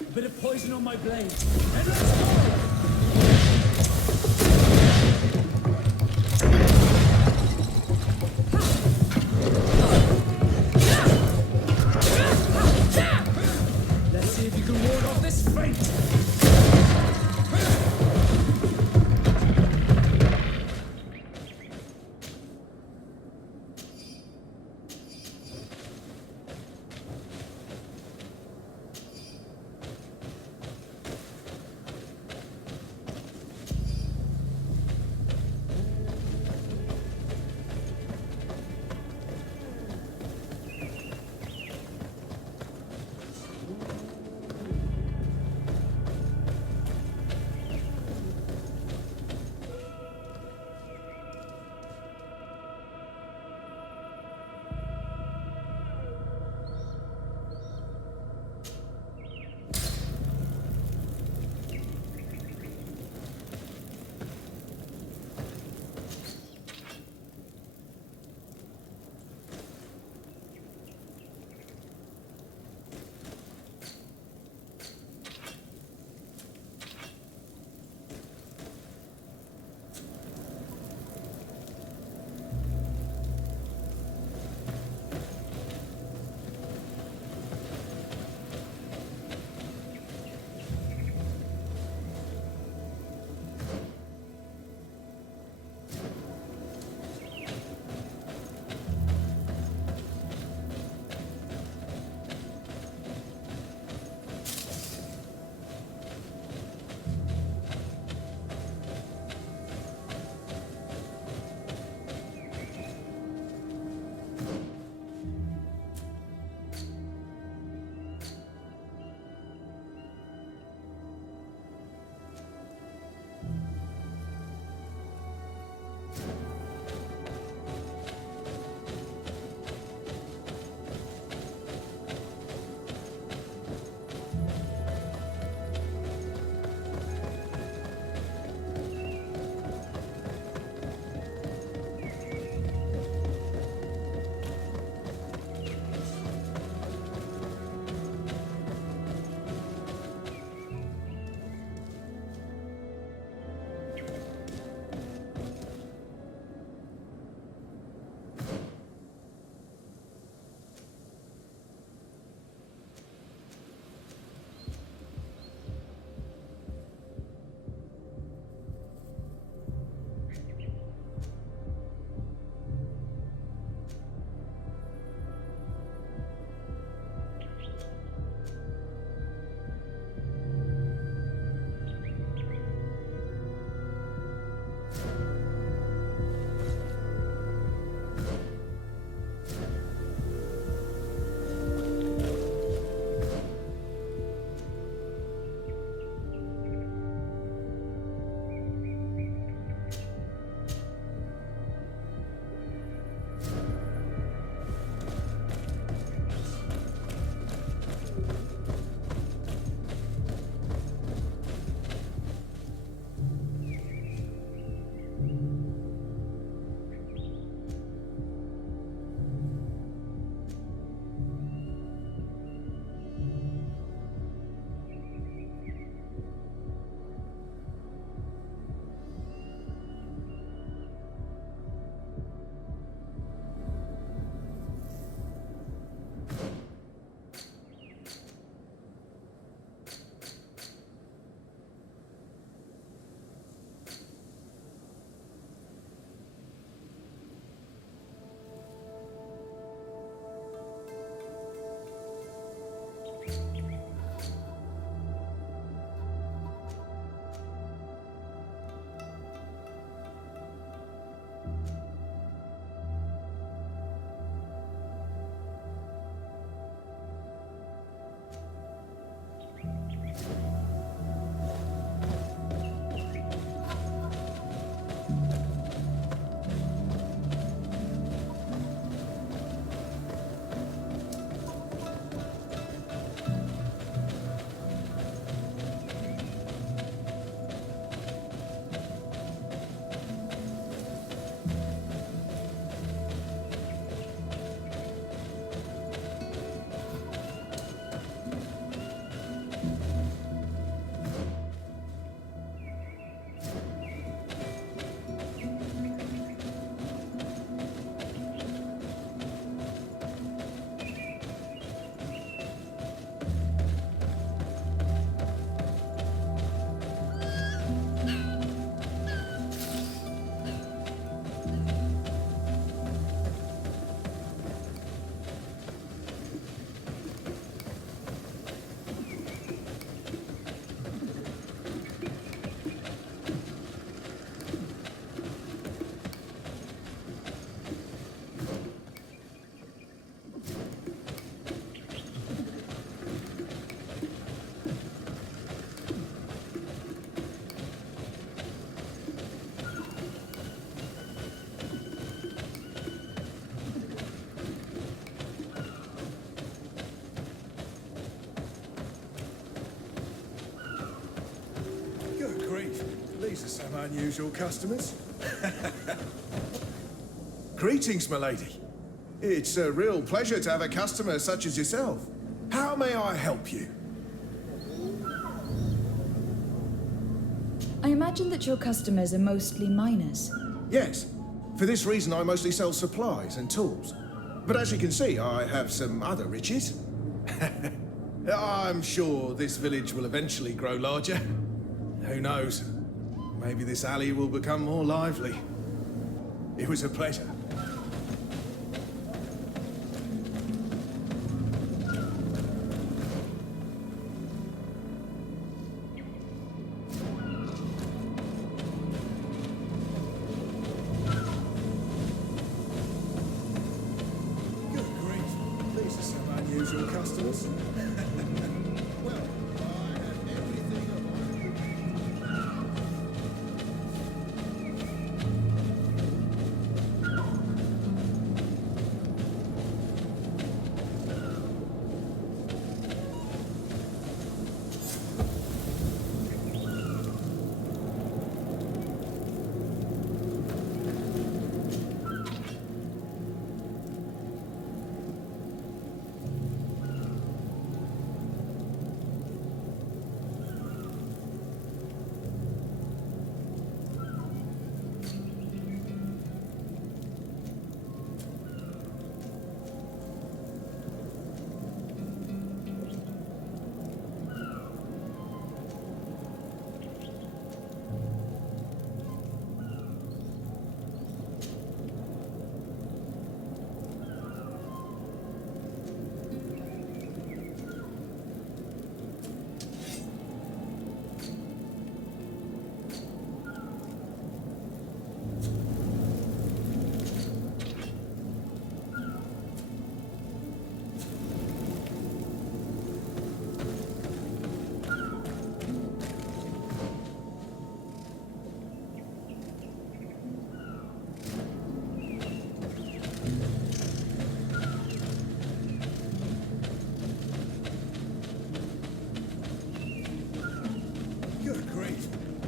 A bit of poison on my blade. And let's go! Let's see if you can ward off this fate! These are some unusual customers. Greetings, milady. It's a real pleasure to have a customer such as yourself. How may I help you? I imagine that your customers are mostly miners. Yes. For this reason, I mostly sell supplies and tools. But as you can see, I have some other riches. I'm sure this village will eventually grow larger. Who knows? Maybe this alley will become more lively. It was a pleasure. Usual customers. Well, I have everything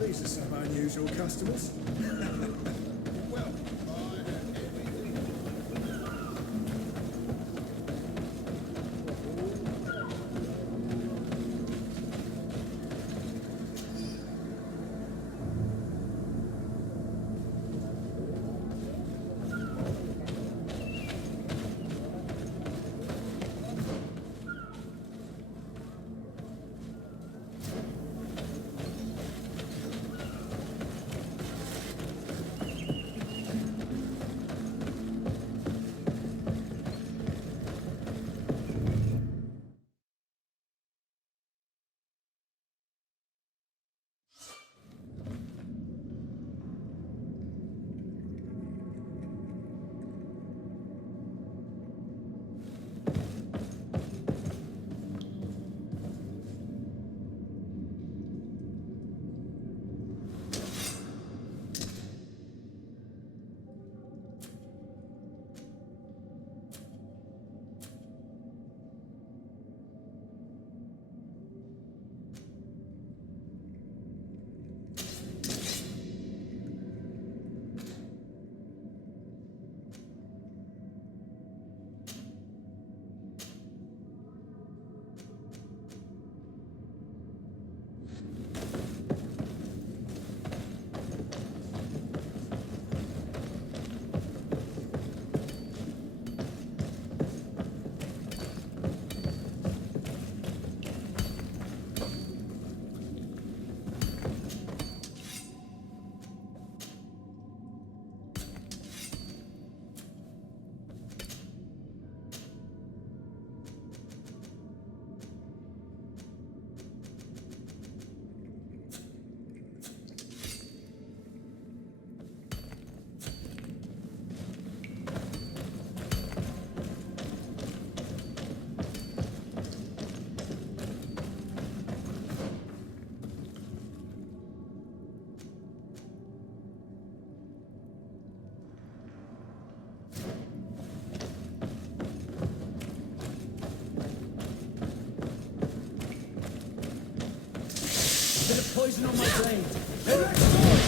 These are some unusual customers. Well, I have everything. Bit of poison on my blade.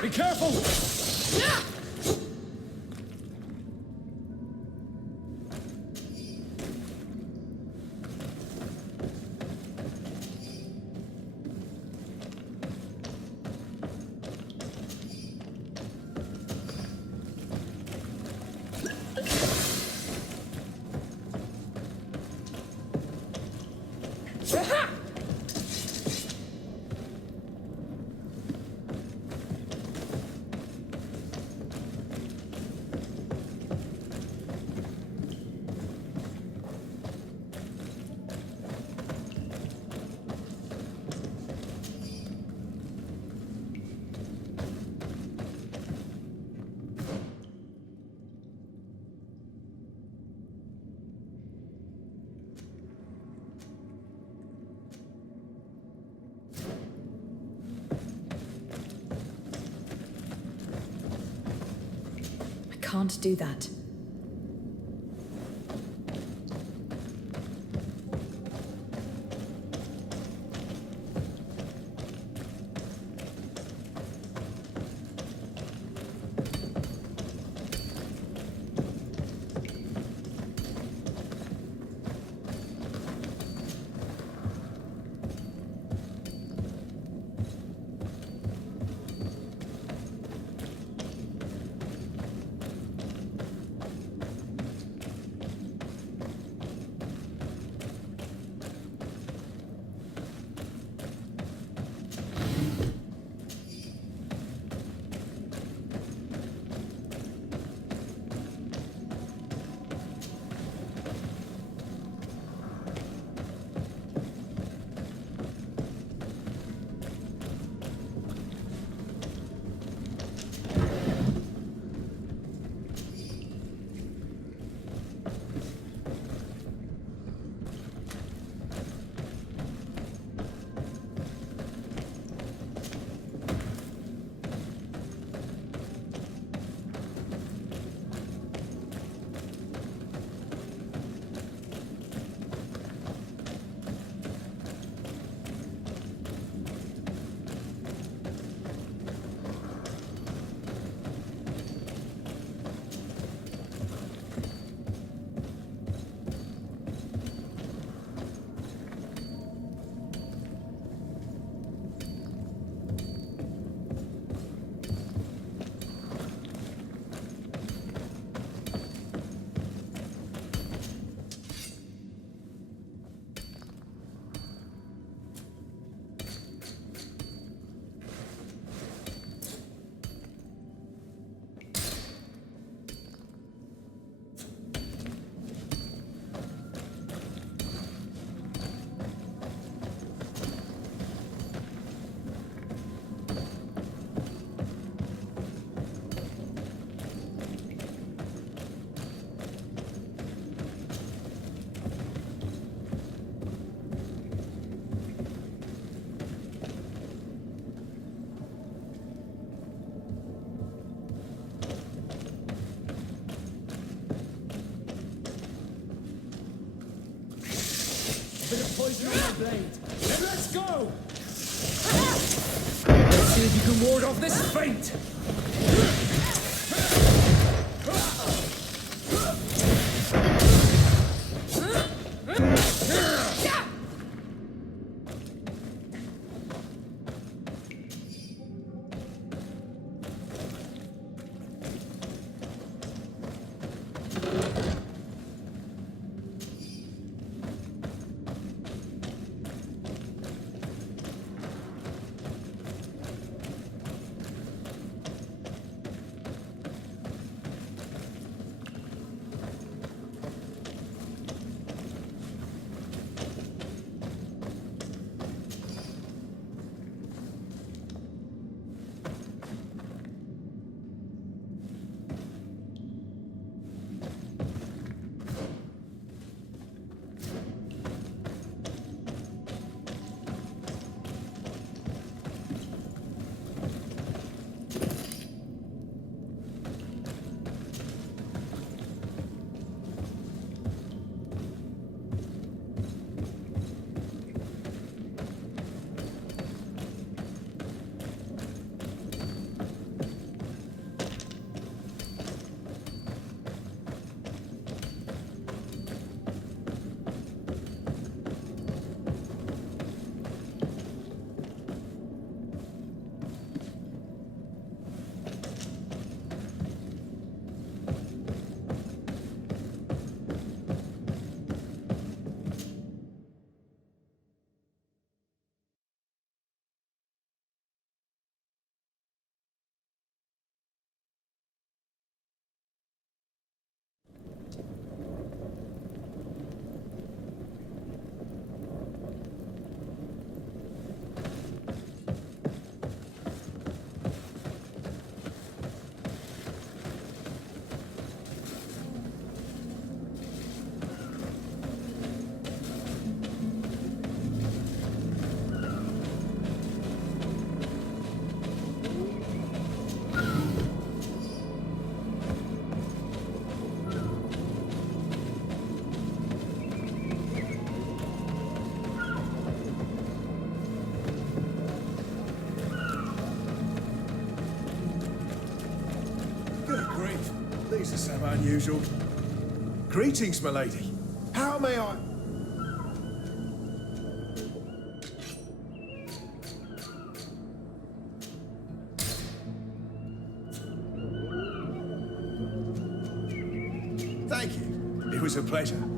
Be careful! Can't do that. Bit of poison on my blade. Then let's go! Let's see if you can ward off this fate! These are some unusual. Greetings, milady. How may I... Thank you. It was a pleasure.